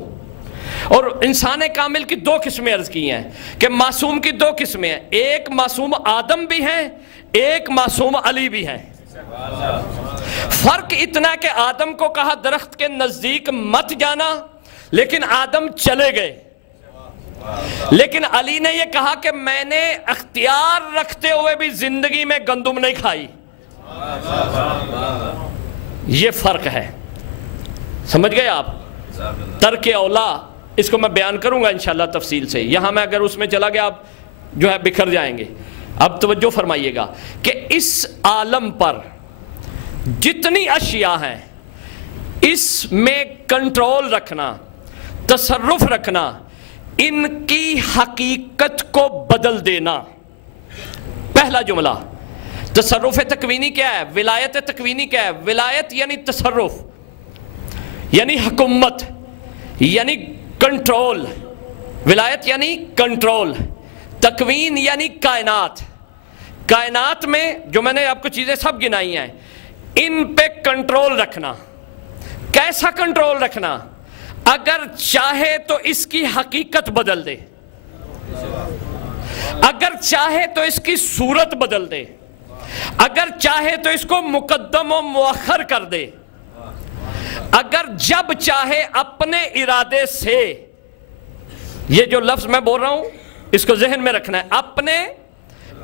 اور انسان کامل کی دو قسمیں عرض کی ہیں کہ معصوم کی دو قسمیں ہیں. ایک معصوم آدم بھی ہیں، ایک معصوم علی بھی ہیں. فرق اتنا کہ آدم کو کہا درخت کے نزدیک مت جانا، لیکن آدم چلے گئے. لیکن علی نے یہ کہا کہ میں نے اختیار رکھتے ہوئے بھی زندگی میں گندم نہیں کھائی. یہ فرق ہے. سمجھ گئے آپ؟ ترک اولا، اس کو میں بیان کروں گا انشاءاللہ تفصیل سے. یہاں میں اگر اس میں چلا گیا آپ جو ہے بکھر جائیں گے. اب توجہ فرمائیے گا کہ اس عالم پر جتنی اشیاء ہیں، اس میں کنٹرول رکھنا، تصرف رکھنا، ان کی حقیقت کو بدل دینا. پہلا جملہ، تصرف تکوینی کیا ہے؟ ولایت تکوینی کیا ہے؟ ولایت یعنی تصرف، یعنی حکومت، یعنی کنٹرول. ولایت یعنی کنٹرول. تکوین یعنی کائنات. کائنات میں جو میں نے آپ کو چیزیں سب گنائی ہیں، ان پہ کنٹرول رکھنا. کیسا کنٹرول رکھنا؟ اگر چاہے تو اس کی حقیقت بدل دے، اگر چاہے تو اس کی صورت بدل دے، اگر چاہے تو اس کو مقدم و مؤخر کر دے، اگر جب چاہے اپنے ارادے سے. یہ جو لفظ میں بول رہا ہوں اس کو ذہن میں رکھنا ہے. اپنے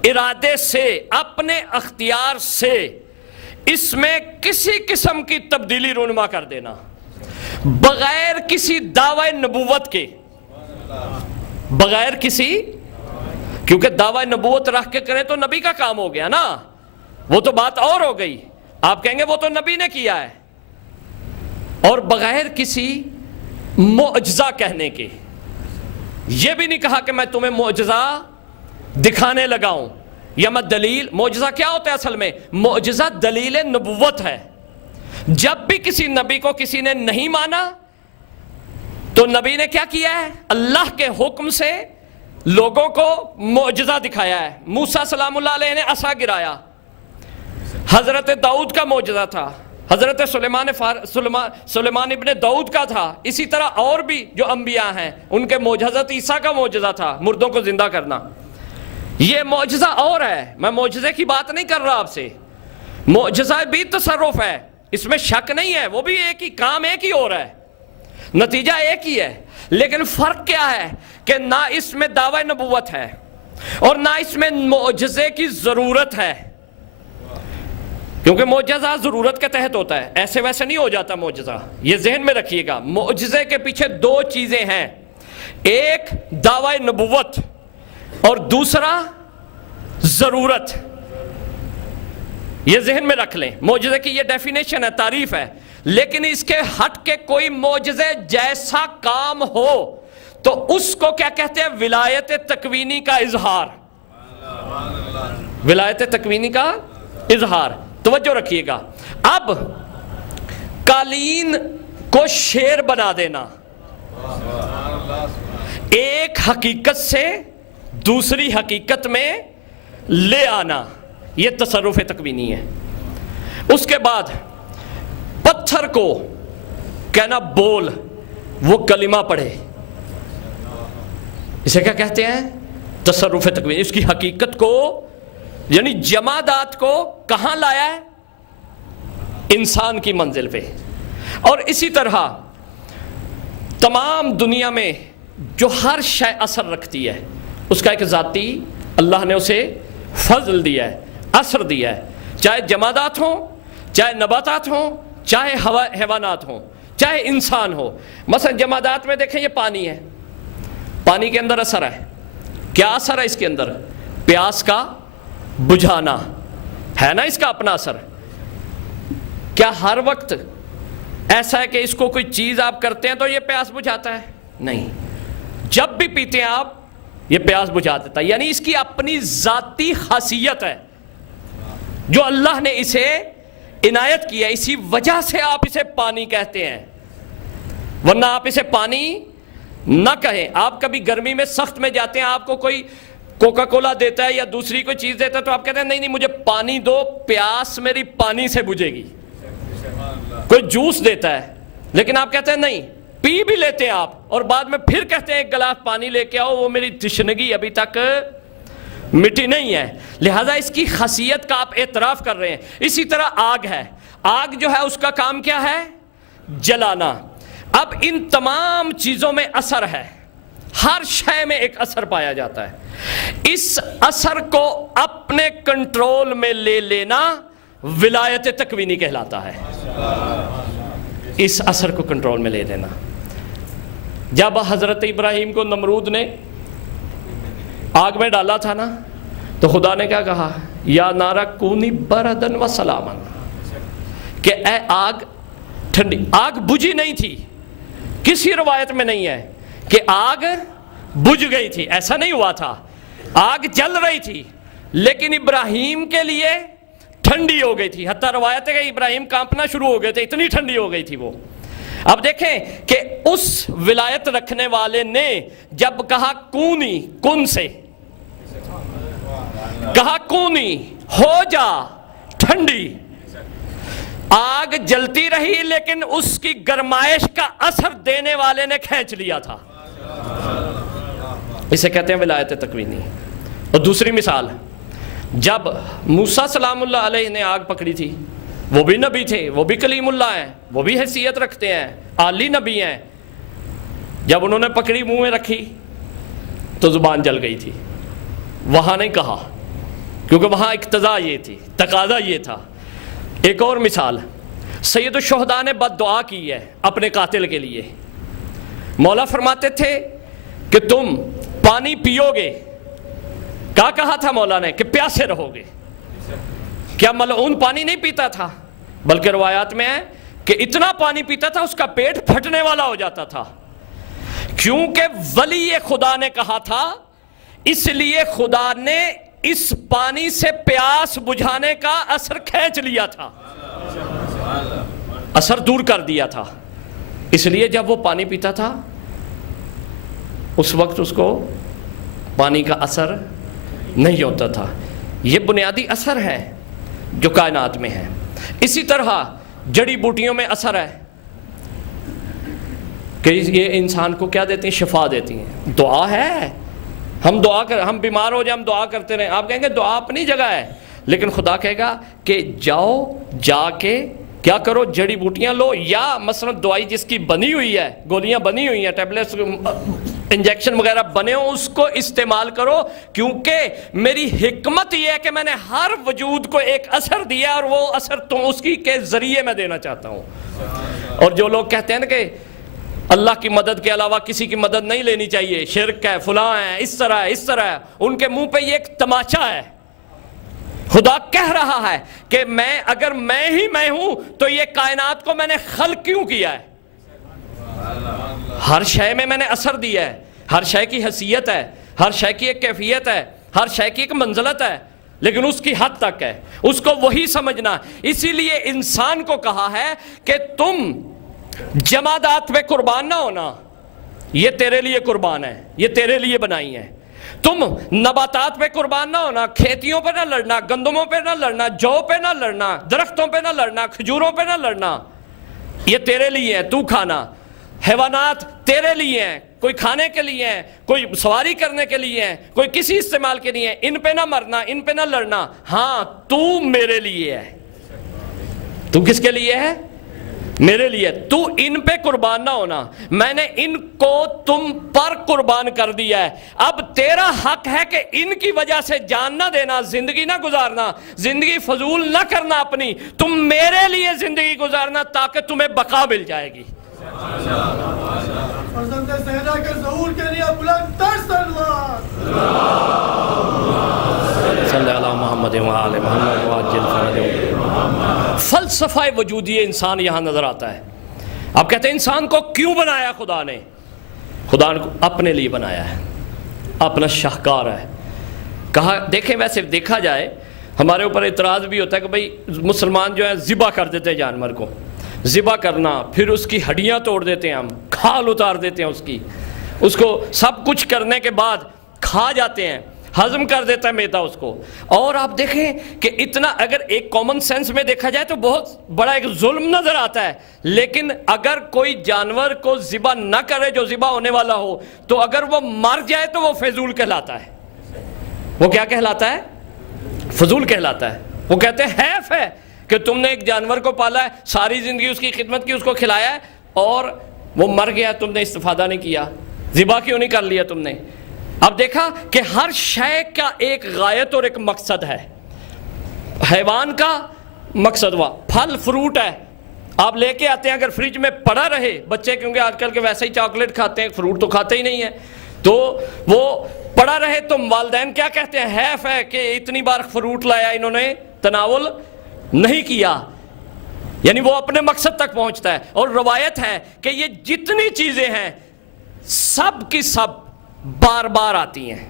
ارادے سے، اپنے اختیار سے اس میں کسی قسم کی تبدیلی رونما کر دینا، بغیر کسی دعوی نبوت کے، بغیر کسی، کیونکہ دعوی نبوت رکھ کے کریں تو نبی کا کام ہو گیا نا، وہ تو بات اور ہو گئی. آپ کہیں گے وہ تو نبی نے کیا ہے. اور بغیر کسی معجزہ کہنے کے. یہ بھی نہیں کہا کہ میں تمہیں معجزہ دکھانے لگا ہوں یا میں دلیل. معجزہ کیا ہوتا ہے اصل میں؟ معجزہ دلیل نبوت ہے. جب بھی کسی نبی کو کسی نے نہیں مانا تو نبی نے کیا کیا ہے؟ اللہ کے حکم سے لوگوں کو معجزہ دکھایا ہے. موسیٰ سلام اللہ علیہ نے عصا گرایا، حضرت داؤد کا معجزہ تھا، حضرت سلیمان ابن داؤد کا تھا. اسی طرح اور بھی جو انبیاء ہیں ان کے معجزہ، عیسیٰ کا معجزہ تھا مردوں کو زندہ کرنا. یہ معجزہ اور ہے، میں معجزے کی بات نہیں کر رہا آپ سے. معجزہ بھی تصرف ہے، اس میں شک نہیں ہے، وہ بھی ایک ہی کام، ایک ہی ہو رہا ہے، نتیجہ ایک ہی ہے. لیکن فرق کیا ہے کہ نہ اس میں دعوی نبوت ہے اور نہ اس میں معجزے کی ضرورت ہے. کیونکہ معجزہ ضرورت کے تحت ہوتا ہے، ایسے ویسے نہیں ہو جاتا معجزہ. یہ ذہن میں رکھیے گا. معجزے کے پیچھے دو چیزیں ہیں، ایک دعوی نبوت اور دوسرا ضرورت. یہ ذہن میں رکھ لیں. معجزے کی یہ ڈیفینیشن ہے، تعریف ہے. لیکن اس کے ہٹ کے کوئی معجزے جیسا کام ہو تو اس کو کیا کہتے ہیں؟ ولایت تکوینی کا اظہار. ولایت تکوینی کا اظہار. توجہ رکھیے گا. اب قالین کو شیر بنا دینا، ایک حقیقت سے دوسری حقیقت میں لے آنا، یہ تصرف تکوینی ہے. اس کے بعد پتھر کو کہنا بول، وہ کلمہ پڑھے. اسے کیا کہتے ہیں؟ تصرف تکوینی. اس کی حقیقت کو یعنی جمادات کو کہاں لایا ہے؟ انسان کی منزل پہ. اور اسی طرح تمام دنیا میں جو ہر شے اثر رکھتی ہے اس کا ایک ذاتی اللہ نے اسے فضل دیا ہے، اثر دیا ہے، چاہے جمادات ہوں، چاہے نباتات ہوں، چاہے حیوانات ہوں، چاہے انسان ہو. مثلا جمادات میں دیکھیں یہ پانی ہے، پانی کے اندر اثر ہے. کیا اثر ہے اس کے اندر؟ پیاس کا بجھانا ہے نا اس کا اپنا اثر. کیا ہر وقت ایسا ہے کہ اس کو کوئی چیز آپ کرتے ہیں تو یہ پیاس بجھاتا ہے؟ نہیں. جب بھی پیتے ہیں آپ یہ پیاس بجھا دیتا ہے. یعنی اس کی اپنی ذاتی خاصیت ہے جو اللہ نے اسے عنایت کی ہے. اسی وجہ سے آپ اسے پانی کہتے ہیں، ورنہ آپ اسے پانی نہ کہیں. آپ کبھی گرمی میں سخت میں جاتے ہیں، آپ کو کوئی کوکا کولا دیتا ہے یا دوسری کوئی چیز دیتا ہے تو آپ کہتے ہیں نہیں مجھے پانی دو، پیاس میری پانی سے بجھے گی. کوئی جوس دیتا ہے لیکن آپ کہتے ہیں نہیں، پی بھی لیتے ہیں آپ اور بعد میں پھر کہتے ہیں ایک گلاس پانی لے کے آؤ، وہ میری تشنگی ابھی تک مٹی نہیں ہے. لہذا اس کی خاصیت کا آپ اعتراف کر رہے ہیں. اسی طرح آگ ہے، آگ جو ہے اس کا کام کیا ہے؟ جلانا. اب ان تمام چیزوں میں اثر ہے، ہر شے میں ایک اثر پایا جاتا ہے. اس اثر کو اپنے کنٹرول میں لے لینا ولایت تکوینی کہلاتا ہے. اس اثر کو کنٹرول میں لے لینا. جب حضرت ابراہیم کو نمرود نے آگ میں ڈالا تھا نا تو خدا نے کیا کہا؟ یا نارا کونی بردن و سلامن، کہ اے آگ ٹھنڈی. آگ بجھی نہیں تھی، کسی روایت میں نہیں ہے کہ آگ بجھ گئی تھی، ایسا نہیں ہوا تھا. آگ جل رہی تھی لیکن ابراہیم کے لیے ٹھنڈی ہو گئی تھی. حتیٰ روایت ہے کہ ابراہیم کانپنا شروع ہو گئے تھے، اتنی ٹھنڈی ہو گئی تھی وہ. اب دیکھیں کہ اس ولایت رکھنے والے نے جب کہا کونی، کن سے کہا کونی ہو جا ٹھنڈی، آگ جلتی رہی لیکن اس کی گرمائش کا اثر دینے والے نے کھینچ لیا تھا. اسے کہتے ہیں ولایت تکوینی. اور دوسری مثال، جب موسیٰ سلام اللہ علیہ نے آگ پکڑی تھی، وہ بھی نبی تھے، وہ بھی کلیم اللہ ہیں، وہ بھی حیثیت رکھتے ہیں، عالی نبی ہیں. جب انہوں نے پکڑی منہ میں رکھی تو زبان جل گئی تھی. وہاں نہیں کہا کیونکہ وہاں اقتضا یہ تھی، تقاضا یہ تھا. ایک اور مثال، سید الشہداء نے بد دعا کی ہے اپنے قاتل کے لیے. مولا فرماتے تھے کہ تم پانی پیو گے، کیا کہا تھا مولا نے؟ کہ پیاسے رہو گے. کیا ملعون پانی نہیں پیتا تھا؟ بلکہ روایات میں ہے کہ اتنا پانی پیتا تھا اس کا پیٹ پھٹنے والا ہو جاتا تھا. کیونکہ ولی خدا نے کہا تھا، اس لیے خدا نے اس پانی سے پیاس بجھانے کا اثر کھینچ لیا تھا، اثر دور کر دیا تھا. اس لیے جب وہ پانی پیتا تھا اس وقت اس کو پانی کا اثر نہیں ہوتا تھا. یہ بنیادی اثر ہے جو کائنات میں ہے. اسی طرح جڑی بوٹیوں میں اثر ہے کہ یہ انسان کو کیا دیتی ہیں؟ شفا دیتی ہیں. دعا ہے، ہم بیمار ہو جائیں ہم دعا کرتے رہیں. آپ کہیں گے دعا اپنی جگہ ہے، لیکن خدا کہے گا کہ جاؤ جا کے کیا کرو؟ جڑی بوٹیاں لو، یا مثلا دوائی جس کی بنی ہوئی ہے، گولیاں بنی ہوئی ہیں، ٹیبلیٹس انجیکشن وغیرہ بنے ہوں، اس کو استعمال کرو. کیونکہ میری حکمت یہ ہے کہ میں نے ہر وجود کو ایک اثر دیا اور وہ اثر تم اس کی کے ذریعے میں دینا چاہتا ہوں. اور جو لوگ کہتے ہیں نا کہ اللہ کی مدد کے علاوہ کسی کی مدد نہیں لینی چاہیے، شرک ہے، فلاں ہے، اس طرح ہے، ان کے منہ پہ یہ ایک تماشا ہے. خدا کہہ رہا ہے کہ اگر میں ہی میں ہوں تو یہ کائنات کو میں نے خلق کیوں کیا ہے؟ ہر شے میں نے اثر دیا ہے، ہر شے کی حیثیت ہے، ہر شے کی ایک کیفیت ہے، ہر شے کی ایک منزلت ہے، لیکن اس کی حد تک ہے، اس کو وہی سمجھنا. اسی لیے انسان کو کہا ہے کہ تم جمادات پہ قربان نہ ہونا، یہ تیرے لیے قربان ہے، یہ تیرے لیے بنائی ہے. تم نباتات پہ قربان نہ ہونا، کھیتیوں پہ نہ لڑنا، گندموں پہ نہ لڑنا، جو پہ نہ لڑنا، درختوں پہ نہ لڑنا، کھجوروں پہ نہ لڑنا، یہ تیرے لیے ہے، تو کھانا. حیوانات تیرے لیے ہیں، کوئی کھانے کے لیے ہیں، کوئی سواری کرنے کے لیے ہیں، کوئی کسی استعمال کے لیے ہیں، ان پہ نہ مرنا، ان پہ نہ لڑنا، ہاں تو میرے لیے ہے۔ تو کس کے لیے ہے؟ میرے لیے۔ تو ان پہ قربان نہ ہونا، میں نے ان کو تم پر قربان کر دیا ہے، اب تیرا حق ہے کہ ان کی وجہ سے جان نہ دینا، زندگی نہ گزارنا، زندگی فضول نہ کرنا اپنی، تم میرے لیے زندگی گزارنا تاکہ تمہیں بقا مل جائے گی۔ فرزند زہرا کے ظہور کے لیے بلند تر سلوات۔ صلی اللہ محمد وآل محمد وعجل فرجہ۔ فلسفہ وجودی انسان یہاں نظر آتا ہے۔ آپ کہتے ہیں انسان کو کیوں بنایا خدا نے؟ خدا نے اپنے لیے بنایا ہے، اپنا شاہکار ہے۔ کہا دیکھیں، ویسے دیکھا جائے ہمارے اوپر اعتراض بھی ہوتا ہے کہ بھئی مسلمان جو ہے ذبح کر دیتے ہیں جانور کو، ذبح کرنا، پھر اس کی ہڈیاں توڑ دیتے ہیں، ہم کھال اتار دیتے ہیں اس کو سب کچھ کرنے کے بعد کھا جاتے ہیں، ہضم کر دیتا ہے معدہ اس کو۔ اور آپ دیکھیں کہ اتنا، اگر ایک کامن سینس میں دیکھا جائے تو بہت بڑا ایک ظلم نظر آتا ہے، لیکن اگر کوئی جانور کو ذبح نہ کرے جو ذبح ہونے والا ہو، تو اگر وہ مر جائے تو وہ فضول کہلاتا ہے۔ وہ کیا کہلاتا ہے؟ فضول کہلاتا ہے۔ وہ کہتے ہیں حیف ہے کہ تم نے ایک جانور کو پالا ہے، ساری زندگی اس کی خدمت کی، اس کو کھلایا ہے، اور وہ مر گیا، تم نے استفادہ نہیں کیا، ذبح کیوں نہیں کر لیا تم نے؟ اب دیکھا کہ ہر شے کا ایک غایت اور ایک مقصد ہے۔ حیوان کا مقصد ہوا، پھل فروٹ ہے، آپ لے کے آتے ہیں، اگر فریج میں پڑا رہے، بچے کیونکہ آج کل کے ویسے ہی چاکلیٹ کھاتے ہیں، فروٹ تو کھاتے ہی نہیں ہیں، تو وہ پڑا رہے تو والدین کیا کہتے ہیں؟ حیف ہے کہ اتنی بار فروٹ لایا انہوں نے تناول نہیں کیا، یعنی وہ اپنے مقصد تک پہنچتا ہے۔ اور روایت ہے کہ یہ جتنی چیزیں ہیں سب کی سب بار بار آتی ہیں۔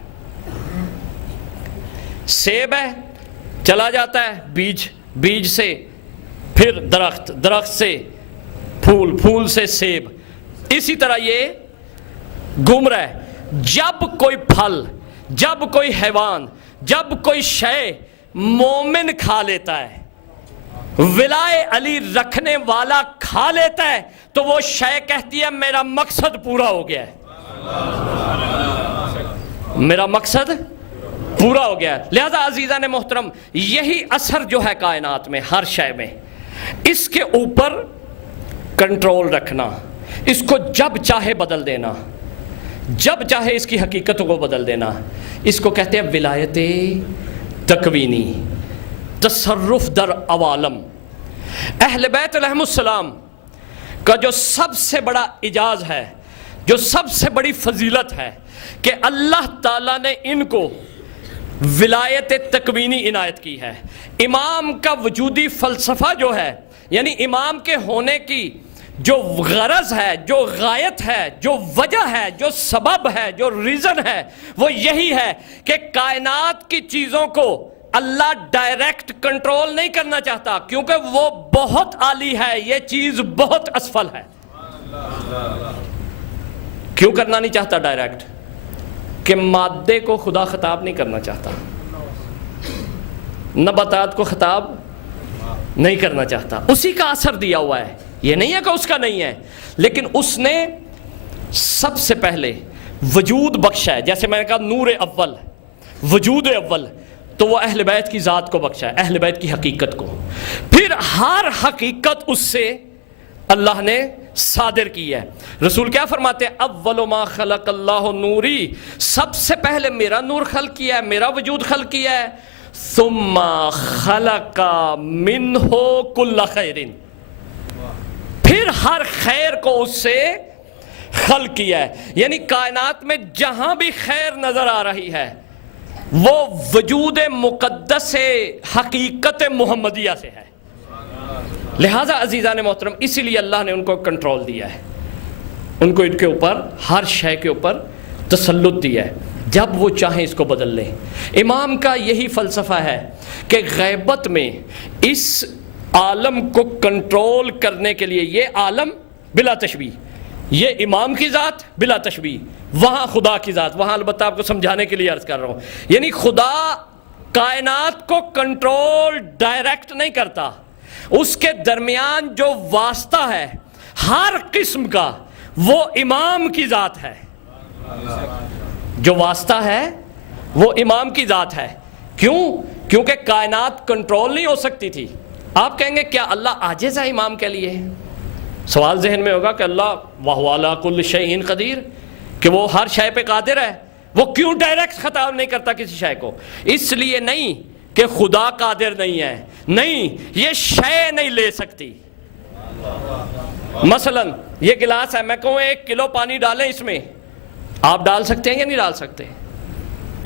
سیب ہے، چلا جاتا ہے بیج، بیج سے پھر درخت، درخت سے پھول، پھول سے سیب، اسی طرح یہ گھوم رہا ہے۔ جب کوئی پھل، جب کوئی حیوان، جب کوئی شے مومن کھا لیتا ہے، ولائے علی رکھنے والا کھا لیتا ہے، تو وہ شے کہتی ہے میرا مقصد پورا ہو گیا ہے، میرا مقصد پورا ہو گیا ہے۔ لہذا عزیزان محترم، یہی اثر جو ہے کائنات میں ہر شے میں، اس کے اوپر کنٹرول رکھنا، اس کو جب چاہے بدل دینا، جب چاہے اس کی حقیقتوں کو بدل دینا، اس کو کہتے ہیں ولایت تکوینی، تصرف در عوالم۔ اہل بیت علیہم السلام کا جو سب سے بڑا اعجاز ہے، جو سب سے بڑی فضیلت ہے، کہ اللہ تعالیٰ نے ان کو ولایت تکوینی عنایت کی ہے۔ امام کا وجودی فلسفہ جو ہے، یعنی امام کے ہونے کی جو غرض ہے، جو غایت ہے، جو وجہ ہے، جو سبب ہے، جو ریزن ہے، وہ یہی ہے کہ کائنات کی چیزوں کو اللہ ڈائریکٹ کنٹرول نہیں کرنا چاہتا، کیونکہ وہ بہت عالی ہے، یہ چیز بہت اسفل ہے۔ کیوں کرنا نہیں چاہتا ڈائریکٹ؟ کہ مادے کو خدا خطاب نہیں کرنا چاہتا، نباتات کو خطاب نہیں کرنا چاہتا، اسی کا اثر دیا ہوا ہے، یہ نہیں ہے کہ اس کا نہیں ہے، لیکن اس نے سب سے پہلے وجود بخشا ہے۔ جیسے میں نے کہا نور اول، وجود اول، تو وہ اہل بیت کی ذات کو بخشا ہے، اہل بیت کی حقیقت کو، پھر ہر حقیقت اس سے اللہ نے صادر کی ہے۔ رسول کیا فرماتے ہیں؟ اول ما خلق اللہ نوری، سب سے پہلے میرا نور خلق کیا ہے، میرا وجود خلق کیا ہے، ثم خلق منہ کل خیر، پھر ہر خیر کو اس سے خلق کیا ہے۔ یعنی کائنات میں جہاں بھی خیر نظر آ رہی ہے وہ وجود مقدس حقیقت محمدیہ سے ہے۔ لہٰذا عزیزان محترم، اسی لیے اللہ نے ان کو کنٹرول دیا ہے، ان کو ان کے اوپر، ہر شے کے اوپر تسلط دیا ہے، جب وہ چاہیں اس کو بدل لیں۔ امام کا یہی فلسفہ ہے کہ غیبت میں اس عالم کو کنٹرول کرنے کے لیے، یہ عالم بلا تشبیہ، یہ امام کی ذات بلا تشبیہ، وہاں خدا کی ذات، وہاں البتہ آپ کو سمجھانے کے لیے عرض کر رہا ہوں، یعنی خدا کائنات کو کنٹرول ڈائریکٹ نہیں کرتا، اس کے درمیان جو واسطہ ہے ہر قسم کا، وہ امام کی ذات ہے، جو واسطہ ہے وہ امام کی ذات ہے۔ کیوں؟ کیونکہ کائنات کنٹرول نہیں ہو سکتی تھی۔ آپ کہیں گے کیا اللہ عاجز ہے امام کے لیے؟ سوال ذہن میں ہوگا کہ اللہ وَهُوَ عَلَىٰ كُلِّ شَيْءٍ قدیر، کہ وہ ہر شے پہ قادر ہے، وہ کیوں ڈائریکٹ خطاب نہیں کرتا کسی شے کو؟ اس لیے نہیں کہ خدا قادر نہیں ہے، نہیں، یہ شے نہیں لے سکتی۔ مثلا یہ گلاس ہے، میں کہوں 1 کلو پانی ڈالیں اس میں، آپ ڈال سکتے ہیں یا نہیں ڈال سکتے؟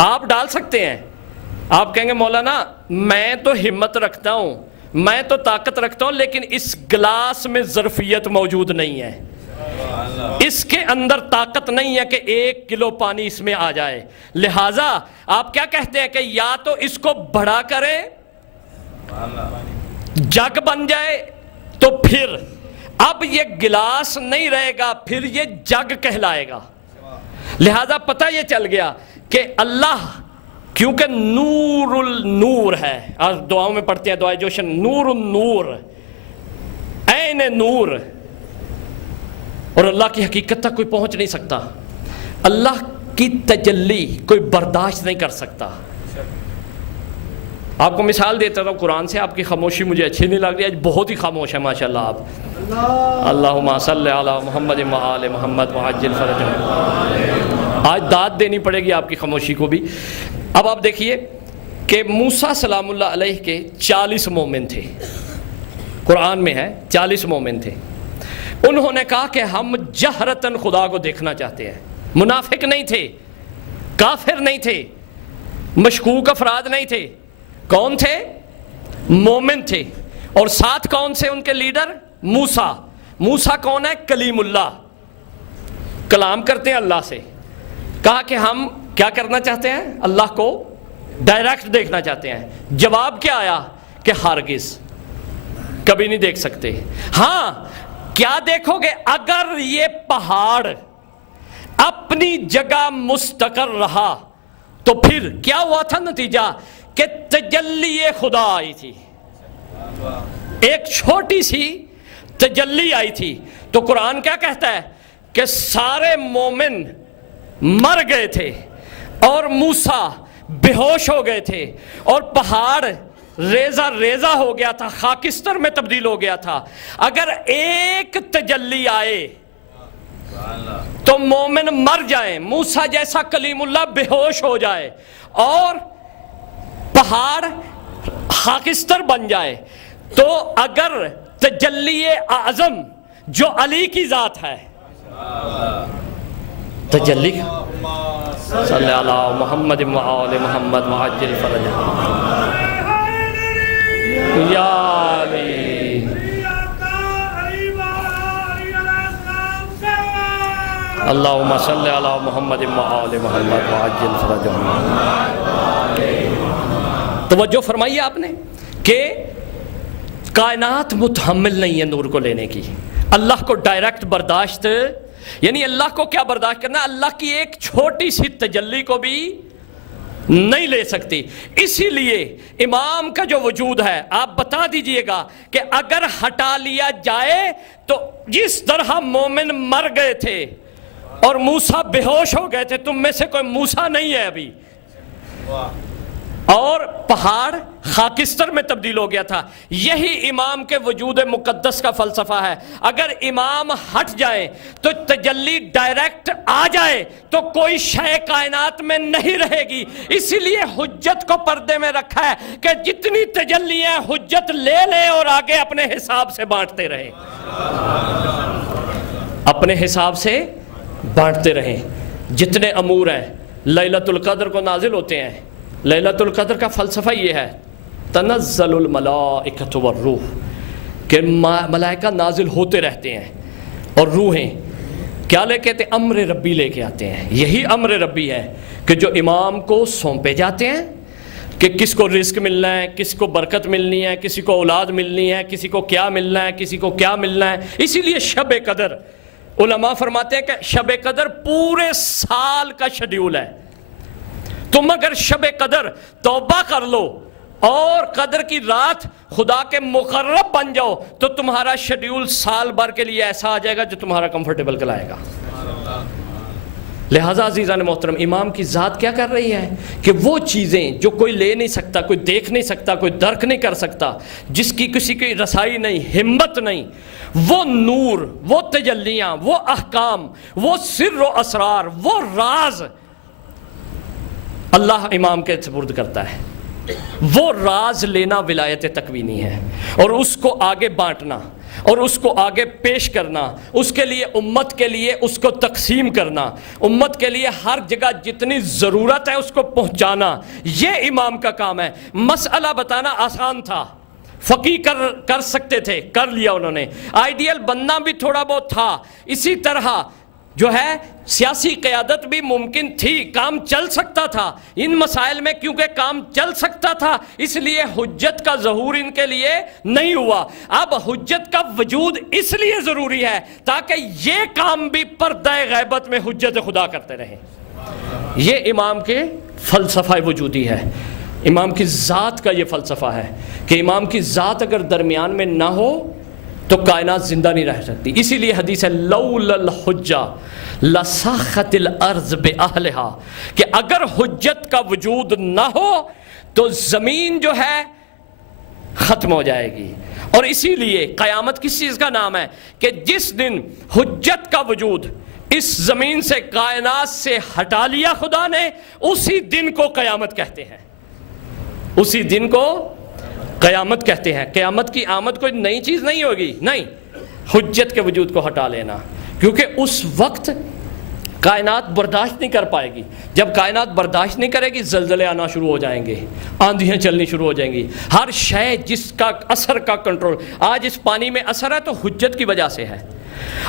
آپ ڈال سکتے ہیں۔ آپ کہیں گے مولانا میں تو ہمت رکھتا ہوں، میں تو طاقت رکھتا ہوں، لیکن اس گلاس میں ظرفیت موجود نہیں ہے، اس کے اندر طاقت نہیں ہے کہ 1 کلو پانی اس میں آ جائے۔ لہٰذا آپ کیا کہتے ہیں کہ یا تو اس کو بڑا کریں، جگ بن جائے، تو پھر اب یہ گلاس نہیں رہے گا، پھر یہ جگ کہلائے گا۔ لہٰذا پتہ یہ چل گیا کہ اللہ کیونکہ نور النور ہے، آج دعاؤں میں پڑھتے ہیں دعائے جوشن، نور النور، عین نور، اور اللہ کی حقیقت تک کوئی پہنچ نہیں سکتا، اللہ کی تجلی کوئی برداشت نہیں کر سکتا۔ آپ کو مثال دیتا ہوں قرآن سے، آپ کی خاموشی مجھے اچھی نہیں لگ رہی، آج بہت ہی خاموش ہے ماشاءاللہ آپ۔ اللہم صلی علی محمد وآل محمد وعجل فرجہم۔ آج داد دینی پڑے گی آپ کی خاموشی کو بھی۔ اب آپ دیکھیے کہ موسیٰ سلام اللہ علیہ کے 40 مومن تھے، قرآن میں ہے 40 مومن تھے۔ انہوں نے کہا کہ ہم جہرتاً خدا کو دیکھنا چاہتے ہیں۔ منافق نہیں تھے، کافر نہیں تھے، مشکوک افراد نہیں تھے، کون تھے؟ مومن تھے۔ اور ساتھ کون سے ان کے لیڈر؟ موسیٰ۔ موسیٰ کون ہے؟ کلیم اللہ، کلام کرتے ہیں اللہ سے۔ کہا کہ ہم کیا کرنا چاہتے ہیں؟ اللہ کو ڈائریکٹ دیکھنا چاہتے ہیں۔ جواب کیا آیا؟ کہ ہرگز کبھی نہیں دیکھ سکتے۔ ہاں کیا دیکھو گے؟ اگر یہ پہاڑ اپنی جگہ مستقر رہا تو پھر کیا ہوا تھا نتیجہ؟ کہ تجلی خدا آئی تھی، ایک چھوٹی سی تجلی آئی تھی۔ تو قرآن کیا کہتا ہے کہ سارے مومن مر گئے تھے اور موسیٰ بے ہوش ہو گئے تھے، اور پہاڑ ریزہ ریزہ ہو گیا تھا، خاکستر میں تبدیل ہو گیا تھا۔ اگر ایک تجلی آئے تو مومن مر جائیں، موسیٰ جیسا کلیم اللہ بے ہوش ہو جائے، اور پہاڑ خاکستر بن جائے، تو اگر تجلی اعظم جو علی کی ذات ہے، تجلی صلی علی محمد وآل محمد وعجل فرجہم یا علی، اللہم صلی علی محمد وآل محمد وعجل فرجہم۔ توجہ فرمائیے آپ نے کہ کائنات متحمل نہیں ہے نور کو لینے کی۔ اللہ کو ڈائریکٹ برداشت، یعنی اللہ کو کیا برداشت کرنا؟ اللہ کی ایک چھوٹی سی تجلی کو بھی نہیں لے سکتی۔ اسی لیے امام کا جو وجود ہے، آپ بتا دیجئے گا کہ اگر ہٹا لیا جائے تو جس طرح مومن مر گئے تھے اور موسیٰ بے ہوش ہو گئے تھے، تم میں سے کوئی موسیٰ نہیں ہے ابھی، اور پہاڑ خاکستر میں تبدیل ہو گیا تھا۔ یہی امام کے وجود مقدس کا فلسفہ ہے۔ اگر امام ہٹ جائے تو تجلی ڈائریکٹ آ جائے تو کوئی شے کائنات میں نہیں رہے گی۔ اسی لیے حجت کو پردے میں رکھا ہے کہ جتنی تجلیاں حجت لے لے اور آگے اپنے حساب سے بانٹتے رہیں، اپنے حساب سے بانٹتے رہیں۔ جتنے امور ہیں لیلۃ القدر کو نازل ہوتے ہیں، لیلۃ القدر کا فلسفہ یہ ہے تنزل الملائکۃ والروح، کہ ملائکہ نازل ہوتے رہتے ہیں اور روحیں کیا لے کے آتے ہیں؟ امر ربی لے کے آتے ہیں۔ یہی امر ربی ہے کہ جو امام کو سونپے جاتے ہیں کہ کس کو رزق ملنا ہے، کس کو برکت ملنی ہے، کسی کو اولاد ملنی ہے، کسی کو کیا ملنا ہے، کسی کو کیا ملنا ہے۔ اسی لیے شب قدر، علماء فرماتے ہیں کہ شب قدر پورے سال کا شیڈیول ہے۔ تم اگر شب قدر توبہ کر لو اور قدر کی رات خدا کے مقرب بن جاؤ تو تمہارا شیڈیول سال بھر کے لیے ایسا آ جائے گا جو تمہارا کمفرٹیبل کلائے گا۔ لہٰذا عزیزان محترم، امام کی ذات کیا کر رہی ہے کہ وہ چیزیں جو کوئی لے نہیں سکتا، کوئی دیکھ نہیں سکتا، کوئی درک نہیں کر سکتا، جس کی کسی کی رسائی نہیں، ہمت نہیں، وہ نور، وہ تجلیاں، وہ احکام، وہ سر و اسرار، وہ راز اللہ امام کے سپرد کرتا ہے۔ وہ راز لینا ولایت تکوینی ہے، اور اس کو آگے بانٹنا اور اس کو آگے پیش کرنا، اس کے لیے امت کے لیے اس کو تقسیم کرنا، امت کے لیے ہر جگہ جتنی ضرورت ہے اس کو پہنچانا، یہ امام کا کام ہے۔ مسئلہ بتانا آسان تھا، فقیہ کر سکتے تھے، کر لیا انہوں نے، آئیڈیل بننا بھی تھوڑا بہت تھا، اسی طرح جو ہے سیاسی قیادت بھی ممکن تھی، کام چل سکتا تھا ان مسائل میں، کیونکہ کام چل سکتا تھا اس لیے حجت کا ظہور ان کے لیے نہیں ہوا۔ اب حجت کا وجود اس لیے ضروری ہے تاکہ یہ کام بھی پردہ غیبت میں حجت خدا کرتے رہیں۔ یہ امام کے فلسفہ وجودی ہے، امام کی ذات کا یہ فلسفہ ہے کہ امام کی ذات اگر درمیان میں نہ ہو تو کائنات زندہ نہیں رہ سکتی۔ اسی لیے حدیث ہے لولا الحجہ لساخت الارض باہلہا، کہ اگر حجت کا وجود نہ ہو تو زمین جو ہے ختم ہو جائے گی۔ اور اسی لیے قیامت کس چیز کا نام ہے کہ جس دن حجت کا وجود اس زمین سے، کائنات سے ہٹا لیا خدا نے، اسی دن کو قیامت کہتے ہیں، اسی دن کو قیامت کہتے ہیں۔ قیامت کی آمد کوئی نئی چیز نہیں ہوگی، نہیں، حجت کے وجود کو ہٹا لینا، کیونکہ اس وقت کائنات برداشت نہیں کر پائے گی۔ جب کائنات برداشت نہیں کرے گی زلزلے آنا شروع ہو جائیں گے، آندھیاں چلنی شروع ہو جائیں گی، ہر شے جس کا اثر کا کنٹرول۔ آج اس پانی میں اثر ہے تو حجت کی وجہ سے ہے،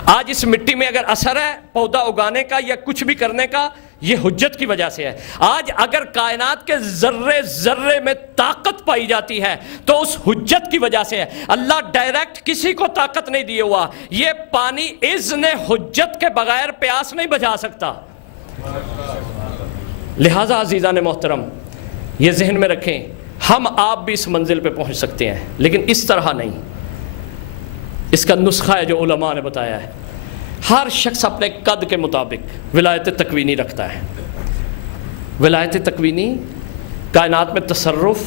آج اس مٹی میں اگر اثر ہے پودا اگانے کا یا کچھ بھی کرنے کا، یہ حجت کی وجہ سے ہے۔ آج اگر کائنات کے ذرے ذرے میں طاقت پائی جاتی ہے تو اس حجت کی وجہ سے ہے۔ اللہ ڈائریکٹ کسی کو طاقت نہیں دیے ہوا، یہ پانی اذن حجت کے بغیر پیاس نہیں بجھا سکتا۔ لہٰذا عزیزان محترم یہ ذہن میں رکھیں، ہم آپ بھی اس منزل پہ پہنچ سکتے ہیں لیکن اس طرح نہیں۔ اس کا نسخہ ہے جو علماء نے بتایا ہے، ہر شخص اپنے قد کے مطابق ولایت تکوینی رکھتا ہے۔ ولایت تکوینی کائنات میں تصرف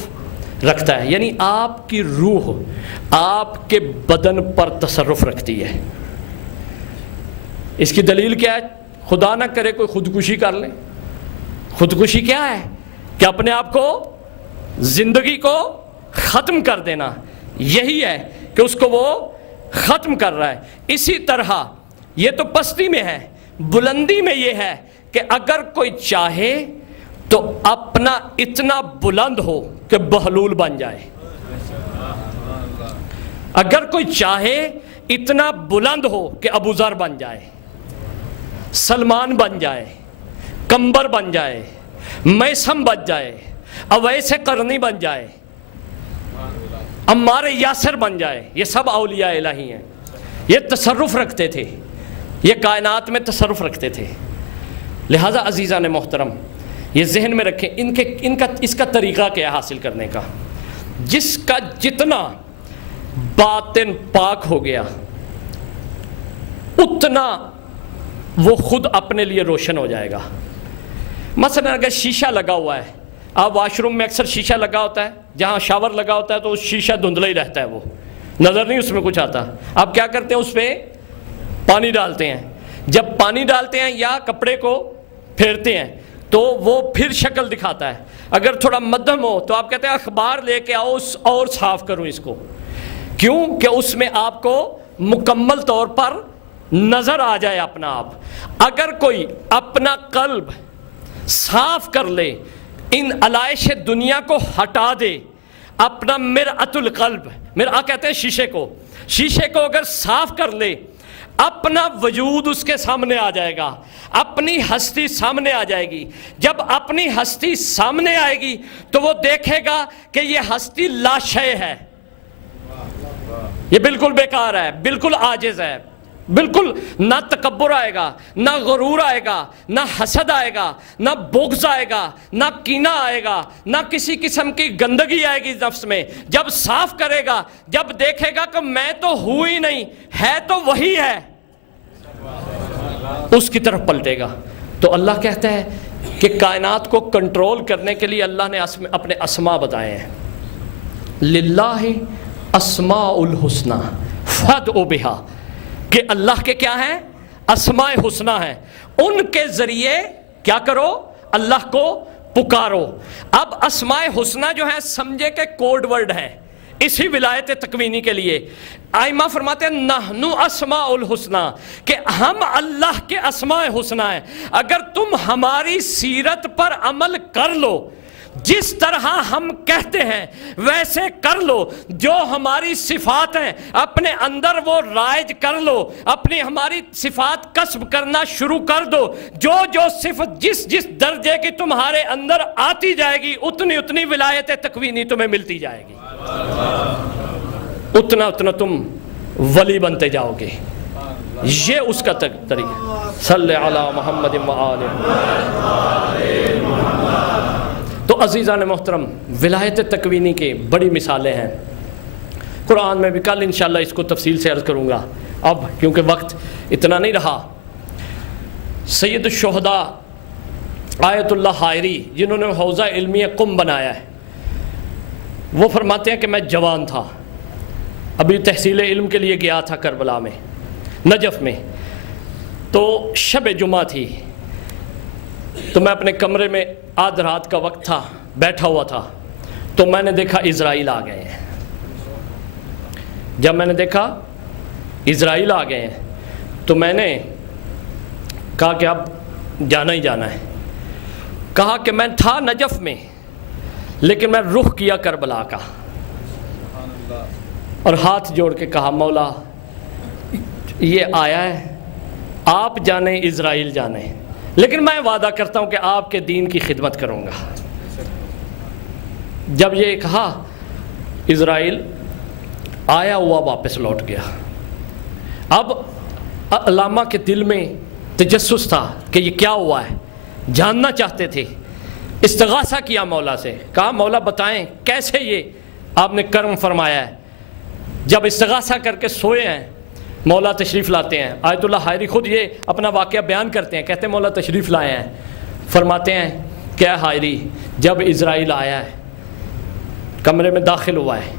رکھتا ہے، یعنی آپ کی روح آپ کے بدن پر تصرف رکھتی ہے۔ اس کی دلیل کیا ہے؟ خدا نہ کرے کوئی خودکشی کر لے۔ خودکشی کیا ہے؟ کہ اپنے آپ کو، زندگی کو ختم کر دینا، یہی ہے کہ اس کو وہ ختم کر رہا ہے۔ اسی طرح یہ تو پستی میں ہے، بلندی میں یہ ہے کہ اگر کوئی چاہے تو اپنا اتنا بلند ہو کہ بہلول بن جائے، اگر کوئی چاہے اتنا بلند ہو کہ ابو ذر بن جائے، سلمان بن جائے، کمبر بن جائے، میسم بن جائے، اویس قرنی بن جائے، عمار یاسر بن جائے، یہ سب اولیاء الہی ہیں۔ یہ تصرف رکھتے تھے، یہ کائنات میں تصرف رکھتے تھے۔ لہٰذا عزیزان محترم یہ ذہن میں رکھیں، اس کا طریقہ کیا ہے حاصل کرنے کا؟ جس کا جتنا باطن پاک ہو گیا اتنا وہ خود اپنے لیے روشن ہو جائے گا۔ مثلا اگر شیشہ لگا ہوا ہے، آپ واش روم میں اکثر شیشہ لگا ہوتا ہے، جہاں شاور لگا ہوتا ہے تو شیشہ دھندلا ہی رہتا ہے، وہ نظر نہیں اس میں کچھ آتا۔ آپ کیا کرتے ہیں؟ اس پہ پانی ڈالتے ہیں، جب پانی ڈالتے ہیں یا کپڑے کو پھیرتے ہیں تو وہ پھر شکل دکھاتا ہے۔ اگر تھوڑا مدھم ہو تو آپ کہتے ہیں اخبار لے کے آؤ اور صاف کروں اس کو، کیوں کہ اس میں آپ کو مکمل طور پر نظر آ جائے اپنا آپ۔ اگر کوئی اپنا قلب صاف کر لے، ان علائش دنیا کو ہٹا دے، اپنا مرآت القلب، مرآ کہتے ہیں شیشے کو، شیشے کو اگر صاف کر لے، اپنا وجود اس کے سامنے آ جائے گا، اپنی ہستی سامنے آ جائے گی۔ جب اپنی ہستی سامنے آئے گی تو وہ دیکھے گا کہ یہ ہستی لاشے ہے، یہ بالکل بیکار ہے، بالکل عاجز ہے، بالکل نہ تکبر آئے گا، نہ غرور آئے گا، نہ حسد آئے گا، نہ بغض آئے گا، نہ کینہ آئے گا، نہ کسی قسم کی گندگی آئے گی نفس میں. جب صاف کرے گا، جب دیکھے گا کہ میں تو ہوں ہی نہیں، ہے تو وہی ہے، اس کی طرف پلٹے گا. تو اللہ کہتا ہے کہ کائنات کو کنٹرول کرنے کے لیے اللہ نے اپنے اسماء بتائے ہیں. للہ اسماء الحسنی فادعوا بہا، کہ اللہ کے کیا ہیں؟ اسماء حسنی ہیں، ان کے ذریعے کیا کرو؟ اللہ کو پکارو. اب اسماء حسنی جو ہیں سمجھے کہ کوڈ ورڈ ہے اسی ولایت تکوینی کے لیے. ائمہ فرماتے ہیں نحن اسماء الحسنی، کہ ہم اللہ کے اسماء حسنی ہیں. اگر تم ہماری سیرت پر عمل کر لو، جس طرح ہم کہتے ہیں ویسے کر لو، جو ہماری صفات ہیں اپنے اندر وہ رائج کر لو، اپنی ہماری صفات کسب کرنا شروع کر دو، جو جو صفت جس جس درجے کی تمہارے اندر آتی جائے گی اتنی اتنی ولایت تکوینی تمہیں ملتی جائے گی، اتنا اتنا تم ولی بنتے جاؤ گے. یہ اس کا طریقہ. صلی علی محمد و آل. تو عزیزان محترم، ولایت تکوینی کی بڑی مثالیں ہیں قرآن میں بھی. کل انشاءاللہ اس کو تفصیل سے عرض کروں گا، اب کیونکہ وقت اتنا نہیں رہا. سید الشہداء آیت اللہ حائری، جنہوں نے حوزہ علمیہ قم بنایا ہے، وہ فرماتے ہیں کہ میں جوان تھا، ابھی تحصیل علم کے لیے گیا تھا کربلا میں، نجف میں. تو شب جمعہ تھی، تو میں اپنے کمرے میں آدھ رات کا وقت تھا، بیٹھا ہوا تھا، تو میں نے دیکھا اسرائیل آ گئے ہیں. جب میں نے دیکھا اسرائیل آ گئے ہیں تو میں نے کہا کہ اب جانا ہی جانا ہے. کہا کہ میں تھا نجف میں لیکن میں رخ کیا کربلا کا، اور ہاتھ جوڑ کے کہا مولا یہ آیا ہے، آپ جانیں اسرائیل جانیں، لیکن میں وعدہ کرتا ہوں کہ آپ کے دین کی خدمت کروں گا. جب یہ کہا اسرائیل آیا ہوا واپس لوٹ گیا. اب علامہ کے دل میں تجسس تھا کہ یہ کیا ہوا ہے، جاننا چاہتے تھے. استغاثہ کیا مولا سے، کہا مولا بتائیں کیسے یہ آپ نے کرم فرمایا ہے. جب استغاثہ کر کے سوئے ہیں مولا تشریف لاتے ہیں. آیت اللہ حائری خود یہ اپنا واقعہ بیان کرتے ہیں، کہتے ہیں مولا تشریف لائے ہیں. فرماتے ہیں کیا حائری، جب اسرائیل آیا ہے کمرے میں داخل ہوا ہے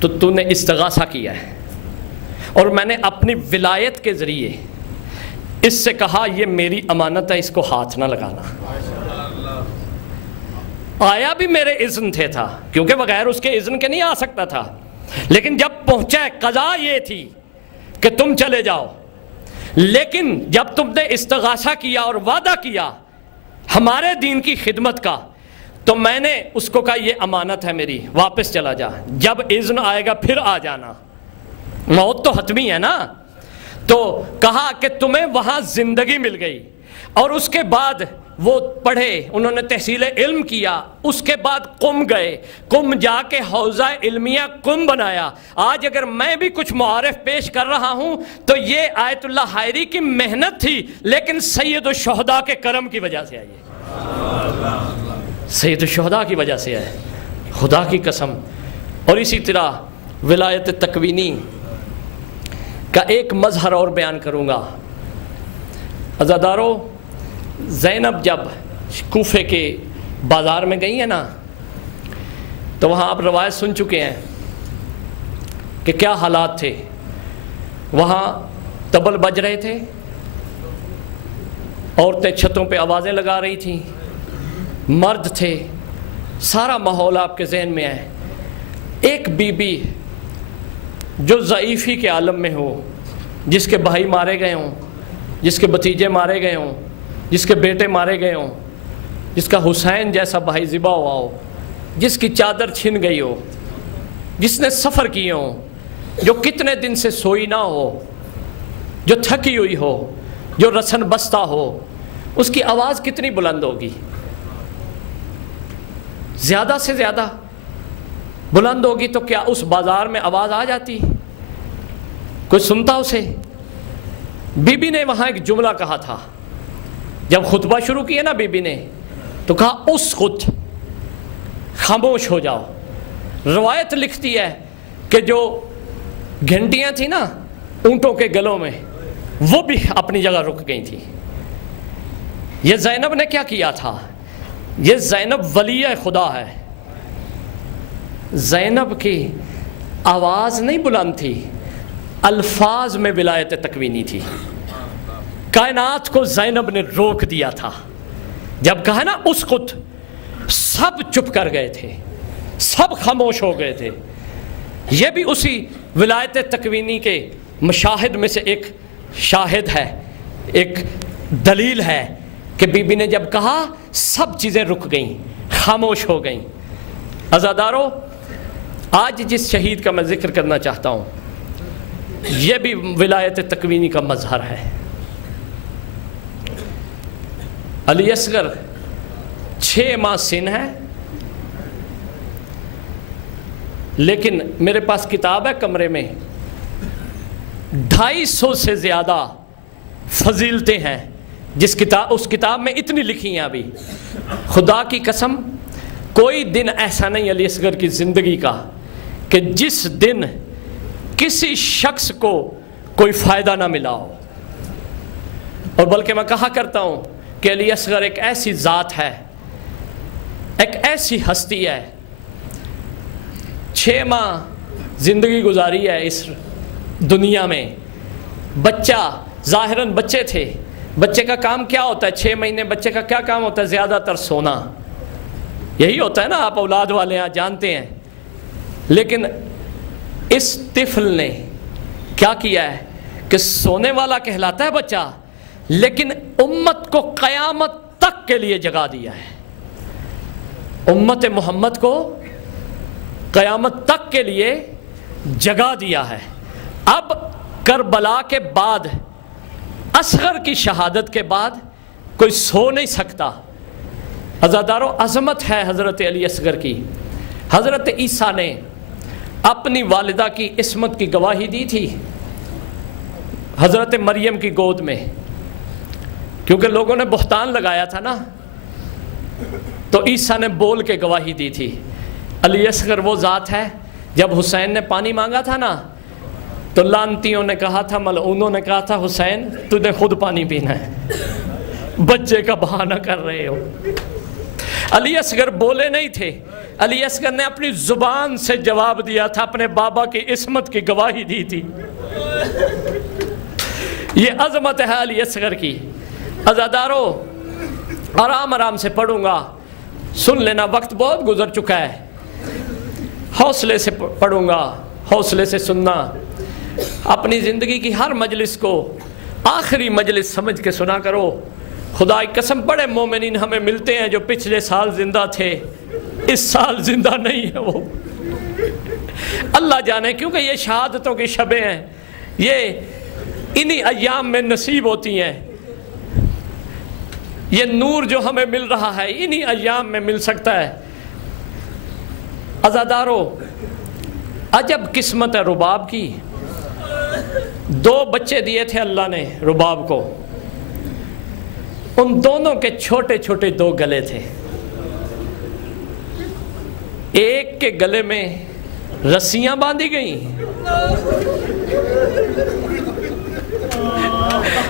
تو نے استغاثہ کیا ہے، اور میں نے اپنی ولایت کے ذریعے اس سے کہا یہ میری امانت ہے، اس کو ہاتھ نہ لگانا. آیا بھی میرے اذن تھے تھا، کیونکہ بغیر اس کے اذن کے نہیں آ سکتا تھا، لیکن جب پہنچا قضا یہ تھی کہ تم چلے جاؤ. لیکن جب تم نے استغاثہ کیا اور وعدہ کیا ہمارے دین کی خدمت کا، تو میں نے اس کو کہا یہ امانت ہے میری، واپس چلا جا، جب اذن آئے گا پھر آ جانا، موت تو حتمی ہے نا. تو کہا کہ تمہیں وہاں زندگی مل گئی. اور اس کے بعد وہ پڑھے، انہوں نے تحصیل علم کیا، اس کے بعد قم گئے، قم جا کے حوزہ علمیہ قم بنایا. آج اگر میں بھی کچھ معارف پیش کر رہا ہوں تو یہ آیت اللہ حائری کی محنت تھی، لیکن سید الشہداء کے کرم کی وجہ سے آئی ہے، سید الشہداء کی وجہ سے ہے، خدا کی قسم. اور اسی طرح ولایت تکوینی کا ایک مظہر اور بیان کروں گا. عزادارو، زینب جب کوفے کے بازار میں گئی ہیں نا، تو وہاں آپ روایت سن چکے ہیں کہ کیا حالات تھے. وہاں طبل بج رہے تھے، عورتیں چھتوں پہ آوازیں لگا رہی تھیں، مرد تھے، سارا ماحول آپ کے ذہن میں ہے. ایک بی بی جو ضعیفی کے عالم میں ہو، جس کے بھائی مارے گئے ہوں، جس کے بھتیجے مارے گئے ہوں، جس کے بیٹے مارے گئے ہوں، جس کا حسین جیسا بھائی ذبح ہوا ہو، جس کی چادر چھن گئی ہو، جس نے سفر کیے ہوں، جو کتنے دن سے سوئی نہ ہو، جو تھکی ہوئی ہو، جو رسن بستہ ہو، اس کی آواز کتنی بلند ہوگی؟ زیادہ سے زیادہ بلند ہوگی تو کیا اس بازار میں آواز آ جاتی؟ کوئی سنتا اسے؟ بی بی نے وہاں ایک جملہ کہا تھا، جب خطبہ شروع کیا نا بی بی نے تو کہا اسکت، خاموش ہو جاؤ۔ روایت لکھتی ہے کہ جو گھنٹیاں تھیں نا اونٹوں کے گلوں میں، وہ بھی اپنی جگہ رک گئی تھی۔ یہ زینب نے کیا کیا تھا؟ یہ زینب ولیہ خدا ہے۔ زینب کی آواز نہیں بلند تھی، الفاظ میں ولایت تکوینی تھی۔ کائنات کو زینب نے روک دیا تھا۔ جب کہا نا اسکت، سب چپ کر گئے تھے، سب خاموش ہو گئے تھے۔ یہ بھی اسی ولایت تکوینی کے مشاہد میں سے ایک شاہد ہے، ایک دلیل ہے کہ بی بی نے جب کہا سب چیزیں رک گئیں، خاموش ہو گئیں۔ عزادارو، آج جس شہید کا میں ذکر کرنا چاہتا ہوں یہ بھی ولایت تکوینی کا مظہر ہے۔ علی اصغر 6 ماہ سن ہے، لیکن میرے پاس کتاب ہے کمرے میں، 250 سے زیادہ فضیلتیں ہیں اس کتاب میں اتنی لکھی ہیں ابھی۔ خدا کی قسم کوئی دن ایسا نہیں علی اصغر کی زندگی کا کہ جس دن کسی شخص کو کوئی فائدہ نہ ملا ہو، اور بلکہ میں کہا کرتا ہوں کہ علی اصغر ایک ایسی ذات ہے، ایک ایسی ہستی ہے۔ 6 ماہ زندگی گزاری ہے اس دنیا میں۔ بچہ ظاہراً بچے تھے، بچے کا کام کیا ہوتا ہے؟ 6 مہینے بچے کا کیا کام ہوتا ہے؟ زیادہ تر سونا، یہی ہوتا ہے نا، آپ اولاد والے ہیں جانتے ہیں۔ لیکن اس طفل نے کیا کیا ہے کہ سونے والا کہلاتا ہے بچہ، لیکن امت کو قیامت تک کے لیے جگا دیا ہے۔ امت محمد کو قیامت تک کے لیے جگا دیا ہے۔ اب کربلا کے بعد، اصغر کی شہادت کے بعد کوئی سو نہیں سکتا۔ عزادارو، عظمت ہے حضرت علی اصغر کی۔ حضرت عیسیٰ نے اپنی والدہ کی عصمت کی گواہی دی تھی حضرت مریم کی گود میں، کیونکہ لوگوں نے بہتان لگایا تھا نا، تو عیسیٰ نے بول کے گواہی دی تھی۔ علی اصغر وہ ذات ہے، جب حسین نے پانی مانگا تھا نا تو لانتیوں نے کہا تھا، ملعونوں نے کہا تھا، حسین تجھے خود پانی پینا ہے، بچے کا بہانہ کر رہے ہو۔ علی اصغر بولے نہیں تھے، علی اصغر نے اپنی زبان سے جواب دیا تھا، اپنے بابا کی عصمت کی گواہی دی تھی۔ یہ عظمت ہے علی اصغر کی۔ عزادارو، آرام آرام سے پڑھوں گا، سن لینا، وقت بہت گزر چکا ہے، حوصلے سے پڑھوں گا، حوصلے سے سننا۔ اپنی زندگی کی ہر مجلس کو آخری مجلس سمجھ کے سنا کرو۔ خدا کی قسم بڑے مومنین ہمیں ملتے ہیں جو پچھلے سال زندہ تھے، اس سال زندہ نہیں ہے وہ، اللہ جانے، کیونکہ یہ شہادتوں کی شبیں ہیں، یہ انہی ایام میں نصیب ہوتی ہیں۔ یہ نور جو ہمیں مل رہا ہے انہی ایام میں مل سکتا ہے۔ عزادارو، عجب قسمت ہے رباب کی۔ 2 بچے دیے تھے اللہ نے رباب کو، ان دونوں کے چھوٹے چھوٹے 2 گلے تھے۔ ایک کے گلے میں رسیاں باندھی گئیں،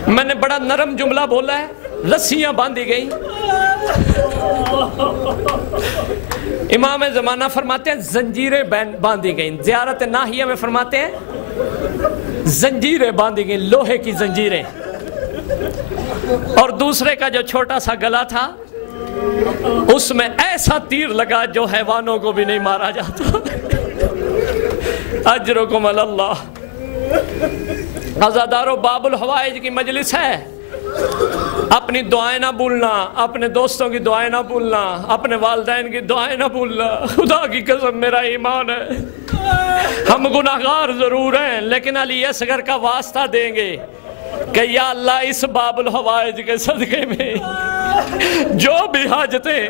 میں نے بڑا نرم جملہ بولا ہے، رسیاں باندھی گئیں۔ امام زمانہ فرماتے ہیں زنجیریں باندھی گئیں، زیارت ناحیہ میں فرماتے ہیں زنجیریں باندھی گئیں، لوہے کی زنجیریں۔ اور دوسرے کا جو چھوٹا سا گلا تھا اس میں ایسا تیر لگا جو حیوانوں کو بھی نہیں مارا جاتا۔ اجرکم علی اللہ۔ عزادارو، باب الحوائج کی مجلس ہے، اپنی دعائیں نہ بھولنا، اپنے دوستوں کی دعائیں نہ بھولنا، اپنے والدین کی دعائیں نہ بھولنا۔ خدا کی قسم میرا ایمان ہے، ہم گناہگار ضرور ہیں لیکن علی اصغر کا واسطہ دیں گے کہ یا اللہ اس باب الحوائج کے صدقے میں جو بھی حاجتیں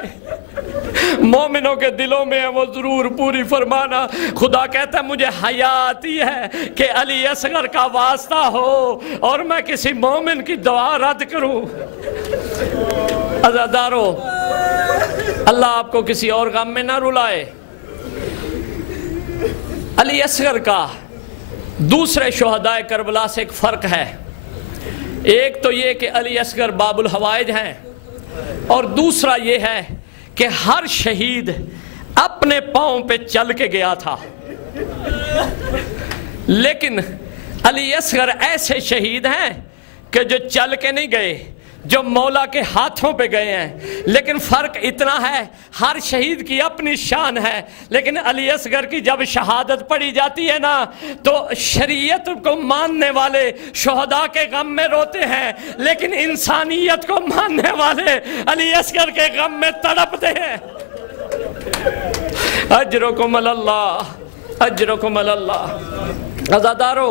مومنوں کے دلوں میں ہیں وہ ضرور پوری فرمانا۔ خدا کہتا ہے مجھے حیا آتی ہے کہ علی اصغر کا واسطہ ہو اور میں کسی مومن کی دعا رد کروں۔ عزادارو، اللہ آپ کو کسی اور غم میں نہ رلائے۔ علی اصغر کا دوسرے شہدائے کربلا سے ایک فرق ہے۔ ایک تو یہ کہ علی اصغر باب الحوائج ہیں، اور دوسرا یہ ہے کہ ہر شہید اپنے پاؤں پہ چل کے گیا تھا، لیکن علی اصغر ایسے شہید ہیں کہ جو چل کے نہیں گئے، جو مولا کے ہاتھوں پہ گئے ہیں۔ لیکن فرق اتنا ہے، ہر شہید کی اپنی شان ہے، لیکن علی اصغر کی جب شہادت پڑھی جاتی ہے نا تو شریعت کو ماننے والے شہداء کے غم میں روتے ہیں، لیکن انسانیت کو ماننے والے علی اصغر کے غم میں تڑپتے ہیں۔ اجرکم اللہ، اجرکم اللہ۔ عزادارو،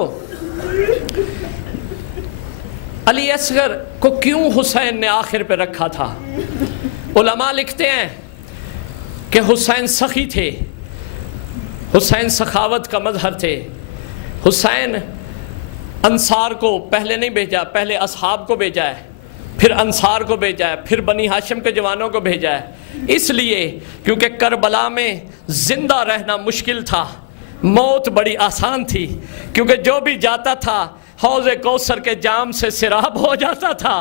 علی اصغر کو کیوں حسین نے آخر پہ رکھا تھا؟ علماء لکھتے ہیں کہ حسین سخی تھے، حسین سخاوت کا مظہر تھے۔ حسین انصار کو پہلے نہیں بھیجا، پہلے اصحاب کو بھیجا ہے، پھر انصار کو بھیجا ہے، پھر بنی ہاشم کے جوانوں کو بھیجا ہے، اس لیے کیونکہ کربلا میں زندہ رہنا مشکل تھا، موت بڑی آسان تھی، کیونکہ جو بھی جاتا تھا حوض کوثر کے جام سے سیراب ہو جاتا تھا۔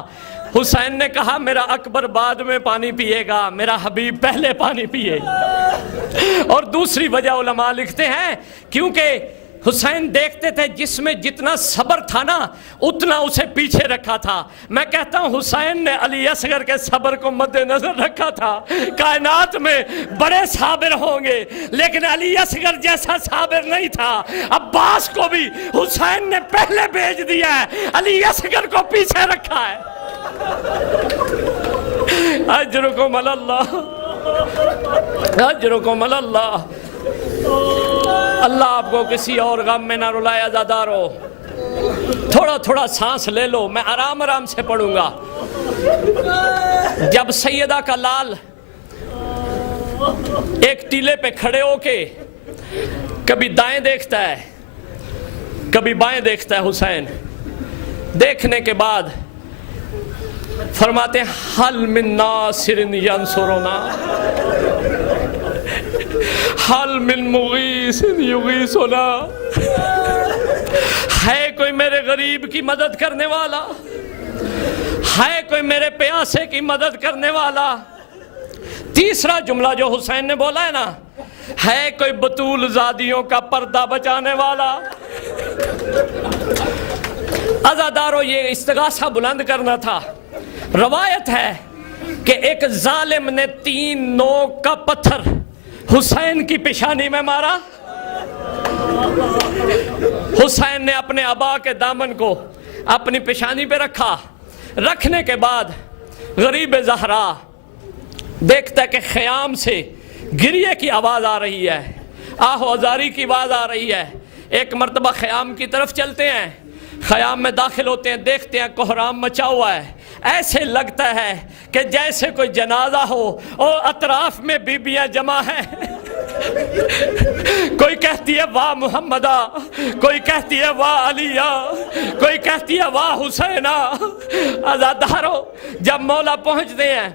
حسین نے کہا میرا اکبر بعد میں پانی پیے گا، میرا حبیب پہلے پانی پیے۔ اور دوسری وجہ علماء لکھتے ہیں کیونکہ حسین دیکھتے تھے جس میں جتنا صبر تھا نا اتنا اسے پیچھے رکھا تھا۔ میں کہتا ہوں حسین نے علی اصغر کے صبر کو مد نظر رکھا تھا۔ کائنات میں بڑے صابر ہوں گے لیکن علی اصغر جیسا صابر نہیں تھا۔ عباس کو بھی حسین نے پہلے بھیج دیا ہے، علی اصغر کو پیچھے رکھا ہے۔ اجرکم اللہ، اجرکم اللہ۔ اللہ آپ کو کسی اور غم میں نہ رلائے۔ عزادارو، تھوڑا تھوڑا سانس لے لو، میں آرام آرام سے پڑھوں گا۔ جب سیدہ کا لال ایک ٹیلے پہ کھڑے ہو کے کبھی دائیں دیکھتا ہے کبھی بائیں دیکھتا ہے، حسین دیکھنے کے بعد فرماتے ہیں حل من ناصر ینصرنا، حل من مغیث یغیثنا، ہے کوئی میرے غریب کی مدد کرنے والا، ہے کوئی میرے پیاسے کی مدد کرنے والا۔ تیسرا جملہ جو حسین نے بولا ہے نا، ہے کوئی بطول زادیوں کا پردہ بچانے والا۔ عزادارو، یہ استغاثہ بلند کرنا تھا۔ روایت ہے کہ ایک ظالم نے 3 نوک کا پتھر حسین کی پیشانی میں مارا۔ حسین نے اپنے ابا کے دامن کو اپنی پیشانی پہ رکھا۔ رکھنے کے بعد غریب زہرا دیکھتا ہے کہ خیام سے گریے کی آواز آ رہی ہے، آہ و ازاری کی آواز آ رہی ہے۔ ایک مرتبہ خیام کی طرف چلتے ہیں، خیام میں داخل ہوتے ہیں، دیکھتے ہیں کوہرام مچا ہوا ہے۔ ایسے لگتا ہے کہ جیسے کوئی جنازہ ہو اور اطراف میں بیبیاں جمع ہیں۔ کوئی کہتی ہے واہ محمدہ، کوئی کہتی ہے واہ علیہ، کوئی کہتی ہے واہ حسینہ۔ عزادارو، جب مولا پہنچتے ہیں،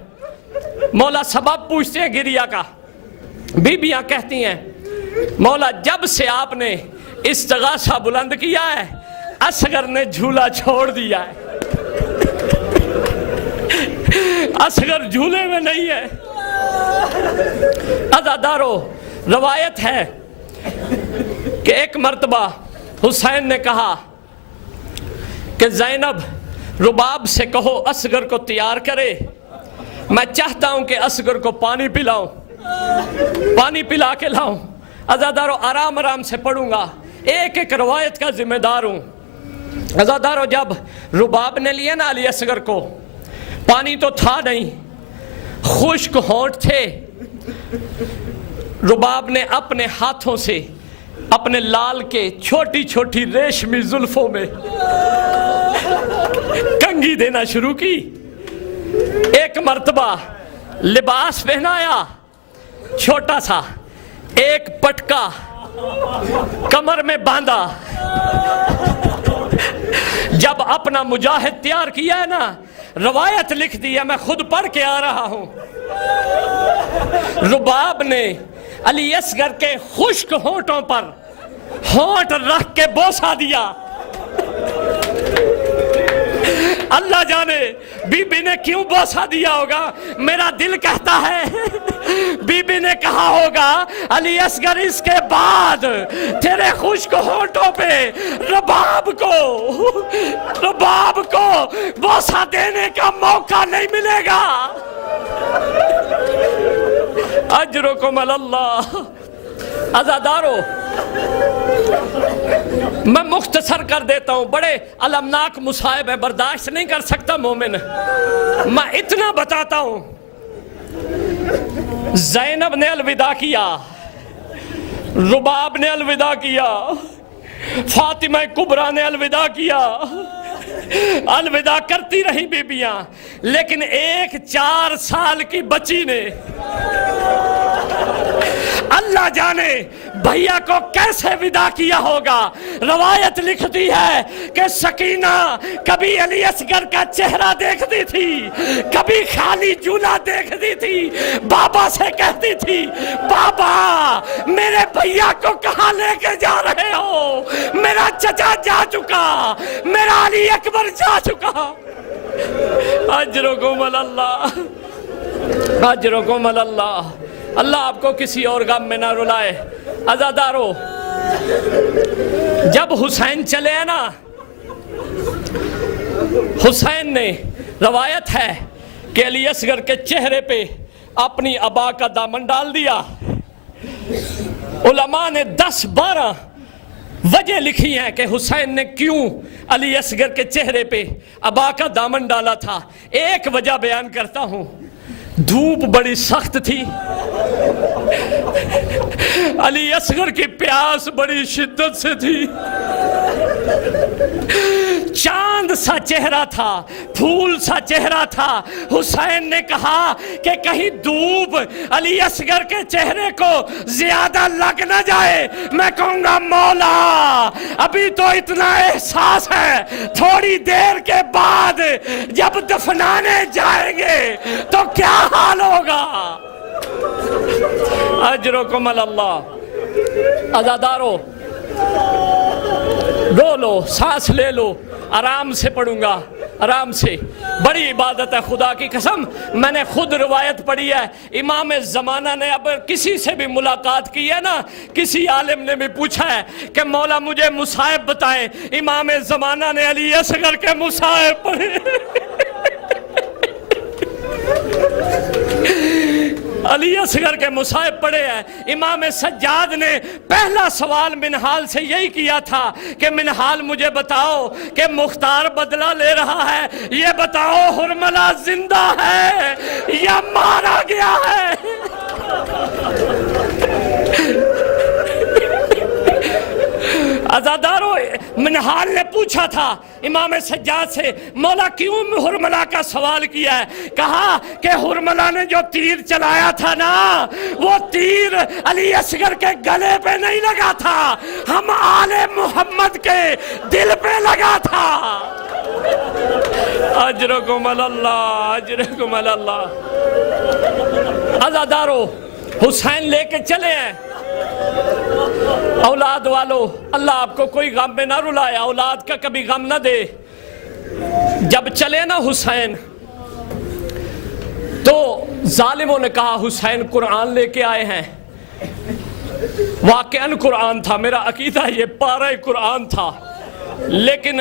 مولا سبب پوچھتے ہیں گریا کا، بیبیاں کہتی ہیں مولا جب سے آپ نے استغاثہ بلند کیا ہے اصغر نے جھولا چھوڑ دیا ہے، اصغر جھولے میں نہیں ہے۔ عزادارو، روایت ہے کہ ایک مرتبہ حسین نے کہا کہ زینب رباب سے کہو اصغر کو تیار کرے، میں چاہتا ہوں کہ اصغر کو پانی پلاؤں، پانی پلا کے لاؤں۔ عزادارو، آرام آرام سے پڑھوں گا، ایک ایک روایت کا ذمہ دار ہوں۔ عزادارو، جب رباب نے لیا نا علی اصغر کو، پانی تو تھا نہیں، خشک ہونٹ تھے۔ رباب نے اپنے ہاتھوں سے اپنے لال کے چھوٹی چھوٹی ریشمی زلفوں میں کنگھی دینا شروع کی۔ ایک مرتبہ لباس پہنایا چھوٹا سا، ایک پٹکا کمر میں باندھا، جب اپنا مجاہد تیار کیا ہے نا، روایت لکھ دی ہے، میں خود پڑھ کے آ رہا ہوں، رباب نے علی اصغر کے خشک ہونٹوں پر ہونٹ رکھ کے بوسہ دیا۔ اللہ جانے بی بی نے کیوں بوسہ دیا ہوگا، میرا دل کہتا ہے بی بی نے کہا ہوگا علی اصغر اس کے بعد تیرے خشک ہونٹوں پہ رباب کو بوسہ دینے کا موقع نہیں ملے گا۔ اجرکم اللہ۔ عزادارو، میں مختصر کر دیتا ہوں، بڑے المناک مصائب ہے، برداشت نہیں کر سکتا مومن۔ میں اتنا بتاتا ہوں، زینب نے الوداع کیا، رباب نے الوداع کیا، فاطمہ کبریٰ نے الوداع کیا، الوداع کرتی رہی بیبیاں، لیکن ایک 4 سال کی بچی نے اللہ جانے بھیا کو کیسے ودا کیا ہوگا۔ روایت لکھتی ہے کہ سکینہ کبھی علی اصغر کا چہرہ دیکھتی تھی، کبھی خالی جولا دیکھتی تھی، بابا سے کہتی تھی بابا میرے بھیا کو کہاں لے کے جا رہے ہو، میرا چچا جا چکا، میرا علی اکبر جا چکا۔ اجرکم اللہ، اجرکم اللہ۔ اللہ آپ کو کسی اور غم میں نہ رلائے۔ عزادارو، جب حسین چلے نا، حسین نے، روایت ہے کہ علی اصغر کے چہرے پہ اپنی عبا کا دامن ڈال دیا۔ علماء نے 10-12 وجہ لکھی ہیں کہ حسین نے کیوں علی اصغر کے چہرے پہ عبا کا دامن ڈالا تھا۔ ایک وجہ بیان کرتا ہوں، دھوپ بڑی سخت تھی، علی اصغر کی پیاس بڑی شدت سے تھی، چاند سا چہرہ تھا، پھول سا چہرہ تھا۔ حسین نے کہا کہ کہیں دھوپ علی اصغر کے چہرے کو زیادہ لگ نہ جائے، میں کہوں گا مولا ابھی تو اتنا احساس ہے، تھوڑی دیر کے بعد جب دفنانے جائیں گے تو کیا حال ہوگا۔ اجرکم اللہ۔ عزادارو، رو لو، سانس لے لو، آرام سے پڑھوں گا، آرام سے۔ بڑی عبادت ہے، خدا کی قسم میں نے خود روایت پڑھی ہے۔ امام زمانہ نے اب کسی سے بھی ملاقات کی ہے نا، کسی عالم نے بھی پوچھا ہے کہ مولا مجھے مصائب بتائیں، امام زمانہ نے علی اصغر کے مصائب پڑھے۔ علی اصغر کے مصائب پڑھے ہیں۔ امام سجاد نے پہلا سوال منہال سے یہی کیا تھا کہ منہال مجھے بتاؤ کہ مختار بدلہ لے رہا ہے، یہ بتاؤ حرملہ زندہ ہے یا مارا گیا ہے۔ عزادارو، منہال نے پوچھا تھا امام سجاد سے مولا کیوں حرملہ کا سوال کیا ہے؟ کہا کہ حرملہ نے جو تیر چلایا تھا نا، وہ تیر علی اصغر کے گلے پہ نہیں لگا تھا، ہم آل محمد کے دل پہ لگا تھا۔ اجرکم اللہ، اجرکم اللہ۔ عزادارو، حسین لے کے چلے ہیں۔ اولاد والو، اللہ آپ کو کوئی غم میں نہ رلائے، اولاد کا کبھی غم نہ دے۔ جب چلے نا حسین تو ظالموں نے کہا حسین قرآن لے کے آئے ہیں۔ واقعاً قرآن تھا، میرا عقیدہ یہ پارہ قرآن تھا، لیکن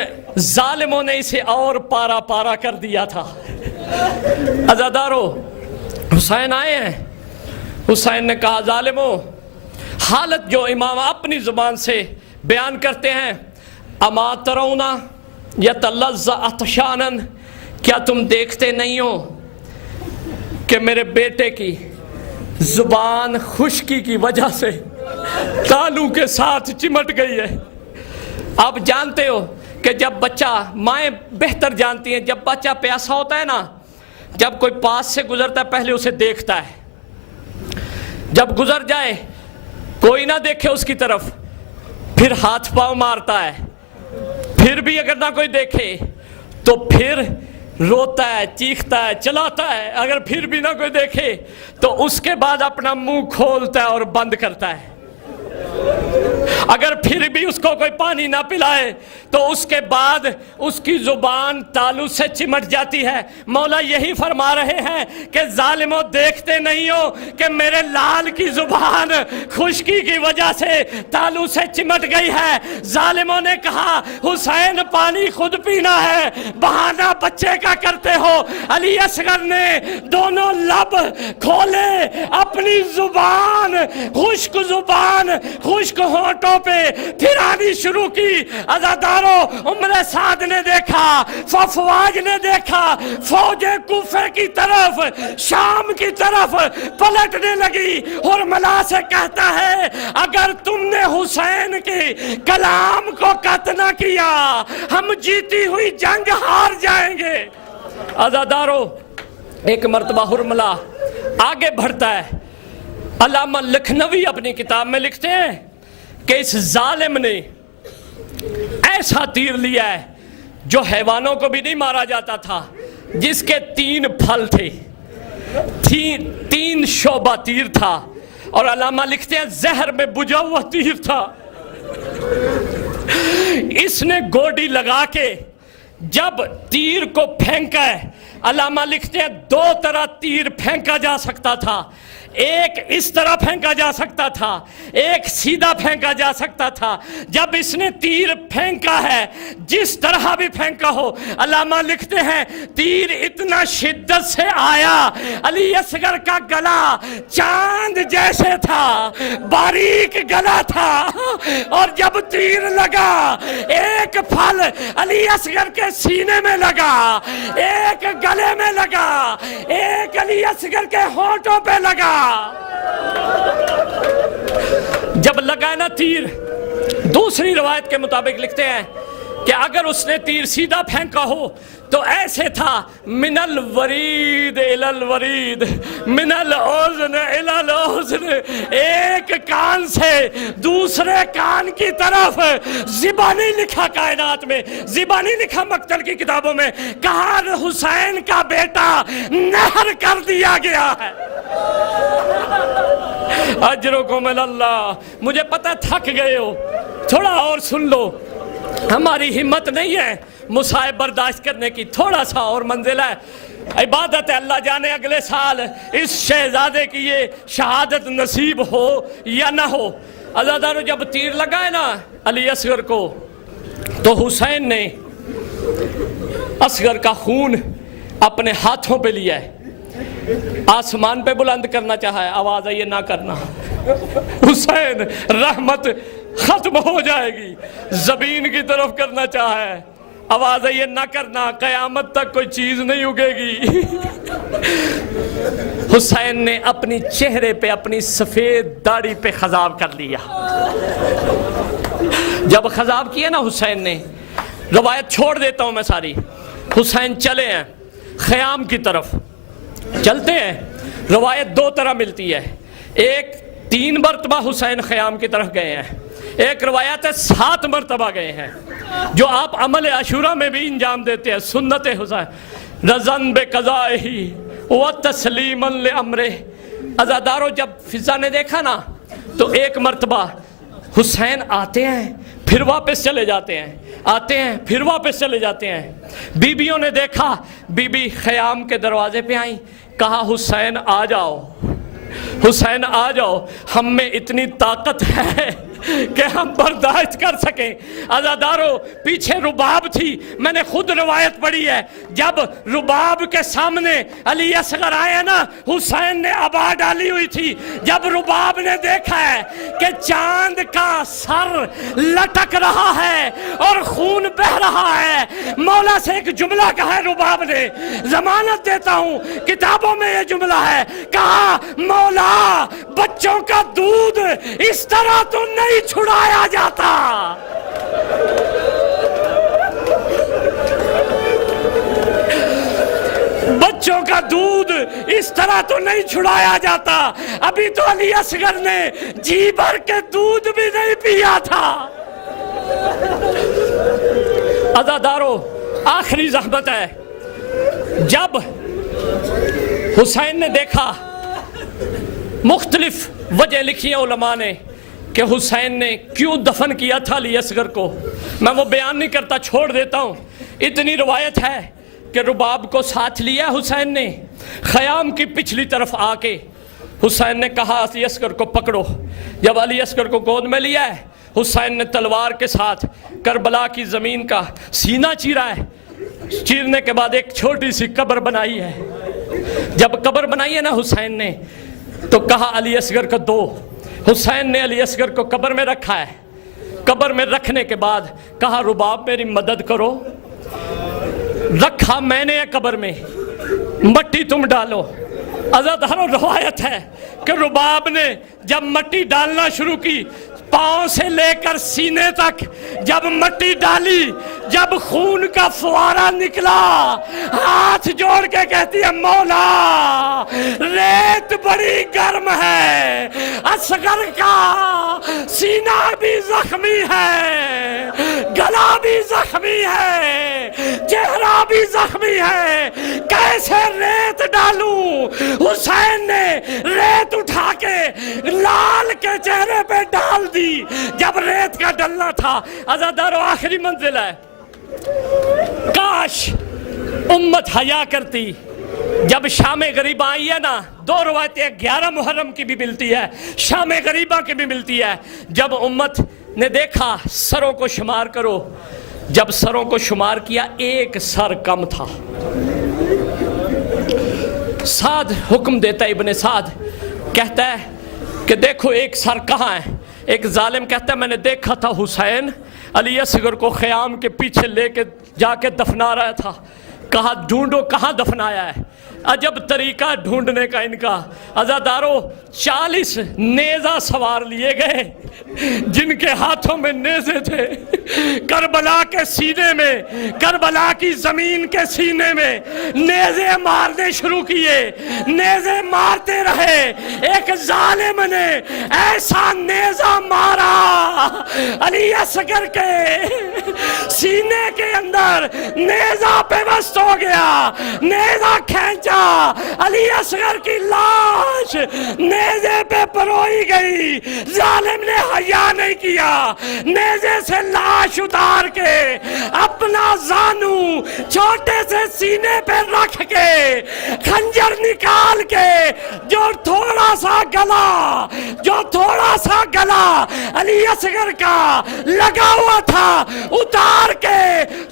ظالموں نے اسے اور پارا پارا کر دیا تھا۔ عزادارو، حسین آئے ہیں۔ حسین نے کہا ظالموں، حالت جو امام اپنی زبان سے بیان کرتے ہیں، اما ترونا یتلظ عطشانا، کیا تم دیکھتے نہیں ہو کہ میرے بیٹے کی زبان خشکی کی وجہ سے تالو کے ساتھ چمٹ گئی ہے۔ آپ جانتے ہو کہ جب بچہ، مائیں بہتر جانتی ہیں، جب بچہ پیاسا ہوتا ہے نا جب کوئی پاس سے گزرتا ہے پہلے اسے دیکھتا ہے، جب گزر جائے کوئی نہ دیکھے اس کی طرف پھر ہاتھ پاؤں مارتا ہے، پھر بھی اگر نہ کوئی دیکھے تو پھر روتا ہے، چیختا ہے، چلاتا ہے، اگر پھر بھی نہ کوئی دیکھے تو اس کے بعد اپنا منہ کھولتا ہے اور بند کرتا ہے، اگر پھر بھی اس کو کوئی پانی نہ پلائے تو اس کے بعد اس کی زبان تالو سے چمٹ جاتی ہے۔ مولا یہی فرما رہے ہیں کہ ظالموں دیکھتے نہیں ہو کہ میرے لال کی زبان خشکی کی وجہ سے تالو سے چمٹ گئی ہے۔ ظالموں نے کہا حسین پانی خود پینا ہے، بہانہ بچے کا کرتے ہو۔ علی اصغر نے دونوں لب کھولے، اپنی زبان خشک زبان خشک ہونٹوں پہ پھرانی شروع کی۔ عزاداروں، عمر سعد نے دیکھا، ففواج نے دیکھا، فوج کوفے کی طرف شام کی طرف پلٹنے لگی، حرملا سے کہتا ہے اگر تم نے حسین کے کلام کو قطع نہ کیا ہم جیتی ہوئی جنگ ہار جائیں گے۔ عزاداروں، ایک مرتبہ حرملا آگے بڑھتا ہے۔ علامہ لکھنوی اپنی کتاب میں لکھتے ہیں کہ اس ظالم نے ایسا تیر لیا ہے جو حیوانوں کو بھی نہیں مارا جاتا تھا، جس کے 3 پھل تھے، 3 شعبہ تیر تھا، اور علامہ لکھتے ہیں زہر میں بجھا ہوا تیر تھا۔ اس نے گوڈی لگا کے جب تیر کو پھینکا ہے، علامہ لکھتے ہیں 2 طرح تیر پھینکا جا سکتا تھا، ایک اس طرح پھینکا جا سکتا تھا، ایک سیدھا پھینکا جا سکتا تھا۔ جب اس نے تیر پھینکا ہے، جس طرح بھی پھینکا ہو، علامہ لکھتے ہیں تیر اتنا شدت سے آیا، علی اصغر کا گلا چاند جیسے تھا، باریک گلا تھا، اور جب تیر لگا ایک پھل علی اصغر کے سینے میں لگا، ایک گلے میں لگا، ایک علی اصغر کے ہونٹوں پہ لگا۔ جب لگا نا تیر، دوسری روایت کے مطابق لکھتے ہیں کہ اگر اس نے تیر سیدھا پھینکا ہو تو ایسے تھا من الورید الی الورید، من الاذن الی الاذن، ایک کان سے دوسرے کان کی طرف۔ زبانی لکھا کائنات میں، زبانی لکھا مقتل کی کتابوں میں، کہا حسین کا بیٹا نہر کر دیا گیا ہے۔ اجرکم اللہ۔ مجھے پتہ تھک گئے ہو، تھوڑا اور سن لو، ہماری ہمت نہیں ہے مصائب برداشت کرنے کی، تھوڑا سا اور منزل ہے، عبادت ہے، اللہ جانے اگلے سال اس شہزادے کی یہ شہادت نصیب ہو یا نہ ہو۔ عزادارو، جب تیر لگا ہے نا علی اصغر کو، تو حسین نے اصغر کا خون اپنے ہاتھوں پہ لیا ہے، آسمان پہ بلند کرنا چاہا ہے، آواز آئیے نہ کرنا، حسین رحمت ختم ہو جائے گی، زمین کی طرف کرنا چاہا ہے، آواز آئیے نہ کرنا، قیامت تک کوئی چیز نہیں اگے گی۔ حسین نے اپنی چہرے پہ اپنی سفید داڑھی پہ خضاب کر لیا۔ جب خضاب کیا نا حسین نے، روایت چھوڑ دیتا ہوں میں ساری، حسین چلے ہیں خیام کی طرف، چلتے ہیں، روایت 2 طرح ملتی ہے، ایک 3 مرتبہ حسین خیام کی طرف گئے ہیں، ایک روایت ہے 7 مرتبہ گئے ہیں، جو آپ عمل عاشورہ میں بھی انجام دیتے ہیں، سنت حسین رضن بقضائہی و تسلیما لامرہ۔ عزادارو، جب فضا نے دیکھا نا تو ایک مرتبہ حسین آتے ہیں پھر واپس چلے جاتے ہیں، آتے ہیں پھر واپس چلے جاتے ہیں۔ بیویوں نے دیکھا، بی بی خیام کے دروازے پہ آئیں، کہا حسین آ جاؤ، حسین آ جاؤ، ہم میں اتنی طاقت ہے کہ ہم برداشت کر سکیں۔ عزادارو، پیچھے رباب تھی، میں نے خود روایت پڑھی ہے، جب رباب کے سامنے علی اصغر آئے نا، حسین نے ابا ڈالی ہوئی تھی، جب رباب نے دیکھا ہے کہ چاند کا سر لٹک رہا ہے اور خون بہ رہا ہے، مولا سے ایک جملہ کہا ہے رباب نے، ضمانت دیتا ہوں کتابوں میں یہ جملہ ہے، کہا مولا بچوں کا دودھ اس طرح تو نہیں چھڑایا جاتا۔ بچوں کا اس طرح تو نہیں چھڑایا جاتا، ابھی تو علی اصغر نے جی بھر کے دودھ بھی نہیں پیا تھا۔ عزادارو آخری زحمت ہے، جب حسین نے دیکھا، مختلف وجہ لکھی ہیں علماء نے کہ حسین نے کیوں دفن کیا تھا علی اصغر کو، میں وہ بیان نہیں کرتا، چھوڑ دیتا ہوں۔ اتنی روایت ہے کہ رباب کو ساتھ لیا حسین نے، خیام کی پچھلی طرف آ کے حسین نے کہا علی اصغر کو پکڑو۔ جب علی اصغر کو گود میں لیا ہے، حسین نے تلوار کے ساتھ کربلا کی زمین کا سینہ چیرا ہے، چیرنے کے بعد ایک چھوٹی سی قبر بنائی ہے۔ جب قبر بنائی ہے نا حسین نے، تو کہا علی اصغر کو دو۔ حسین نے علی اصغر کو قبر میں رکھا ہے، قبر میں رکھنے کے بعد کہا رباب میری مدد کرو، رکھا میں نے قبر میں، مٹی تم ڈالو۔ عزادارو روایت ہے کہ رباب نے جب مٹی ڈالنا شروع کی، پاؤں سے لے کر سینے تک جب مٹی ڈالی، جب خون کا فوارہ نکلا، ہاتھ جوڑ کے کہتی ہے مولا ریت بڑی گرم ہے، اصغر کا سینہ بھی زخمی ہے، گلا بھی زخمی ہے، چہرہ بھی زخمی ہے، کیسے ریت ڈالوں؟ حسین نے ریت اٹھا کے لال کے چہرے پہ ڈال دی۔ جب ریت کا ڈلنا تھا، عزادارو آخری منزل ہے، کاش امت حیا کرتی۔ جب شام غریبہ آئی ہے نا، دو روایتیں 11 محرم کی بھی ملتی ہے، شام غریبہ کی بھی ملتی ہے، جب امت نے دیکھا سروں کو شمار کرو، جب سروں کو شمار کیا ایک سر کم تھا۔ سعد حکم دیتا ہے، ابن سعد کہتا ہے کہ دیکھو ایک سر کہاں ہے۔ ایک ظالم کہتا ہے میں نے دیکھا تھا حسین علی اصغر کو خیام کے پیچھے لے کے جا کے دفنا رہا تھا، کہا ڈھونڈو کہاں دفنایا ہے۔ عجب طریقہ ڈھونڈنے کا ان کا۔ عزادارو 40 نیزہ سوار لیے گئے جن کے ہاتھوں میں نیزے تھے، کربلا کے سینے میں، کربلا کی زمین کے سینے میں نیزے مارنے شروع کیے، نیزے مارتے رہے۔ ایک ظالم نے ایسا نیزہ مارا علی اصغر کے سینے کے اندر، نیزہ پیوست ہو گیا، نیزہ کھینچا، علی اصغر کی لاش نیزے پہ پروئی گئی۔ ظالم نے حیا نہیں کیا، نیزے سے لاش اتار کے اپنا زانو چھوٹے سے سینے پہ رکھ کے خنجر نکال کے جو تھوڑا سا گلا علی اصغر کا لگا ہوا تھا اتار کے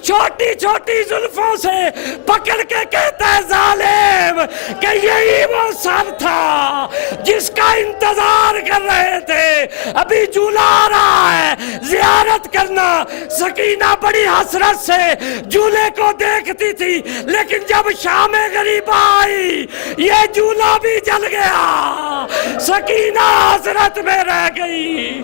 چھوٹی چھوٹی زلفوں سے پکڑ کے کہتا ہے ظالم کہ یہی وہ سر تھا جس کا انتظار کر رہے تھے، ابھی جھولا آ رہا ہے، زیارت کرنا۔ سکینہ بڑی حسرت سے جھولے کو دیکھتی تھی، لیکن جب شام غریبہ آئی یہ جھولا بھی جل گیا، سکینہ حسرت میں رہ گئی۔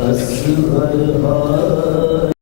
اصغر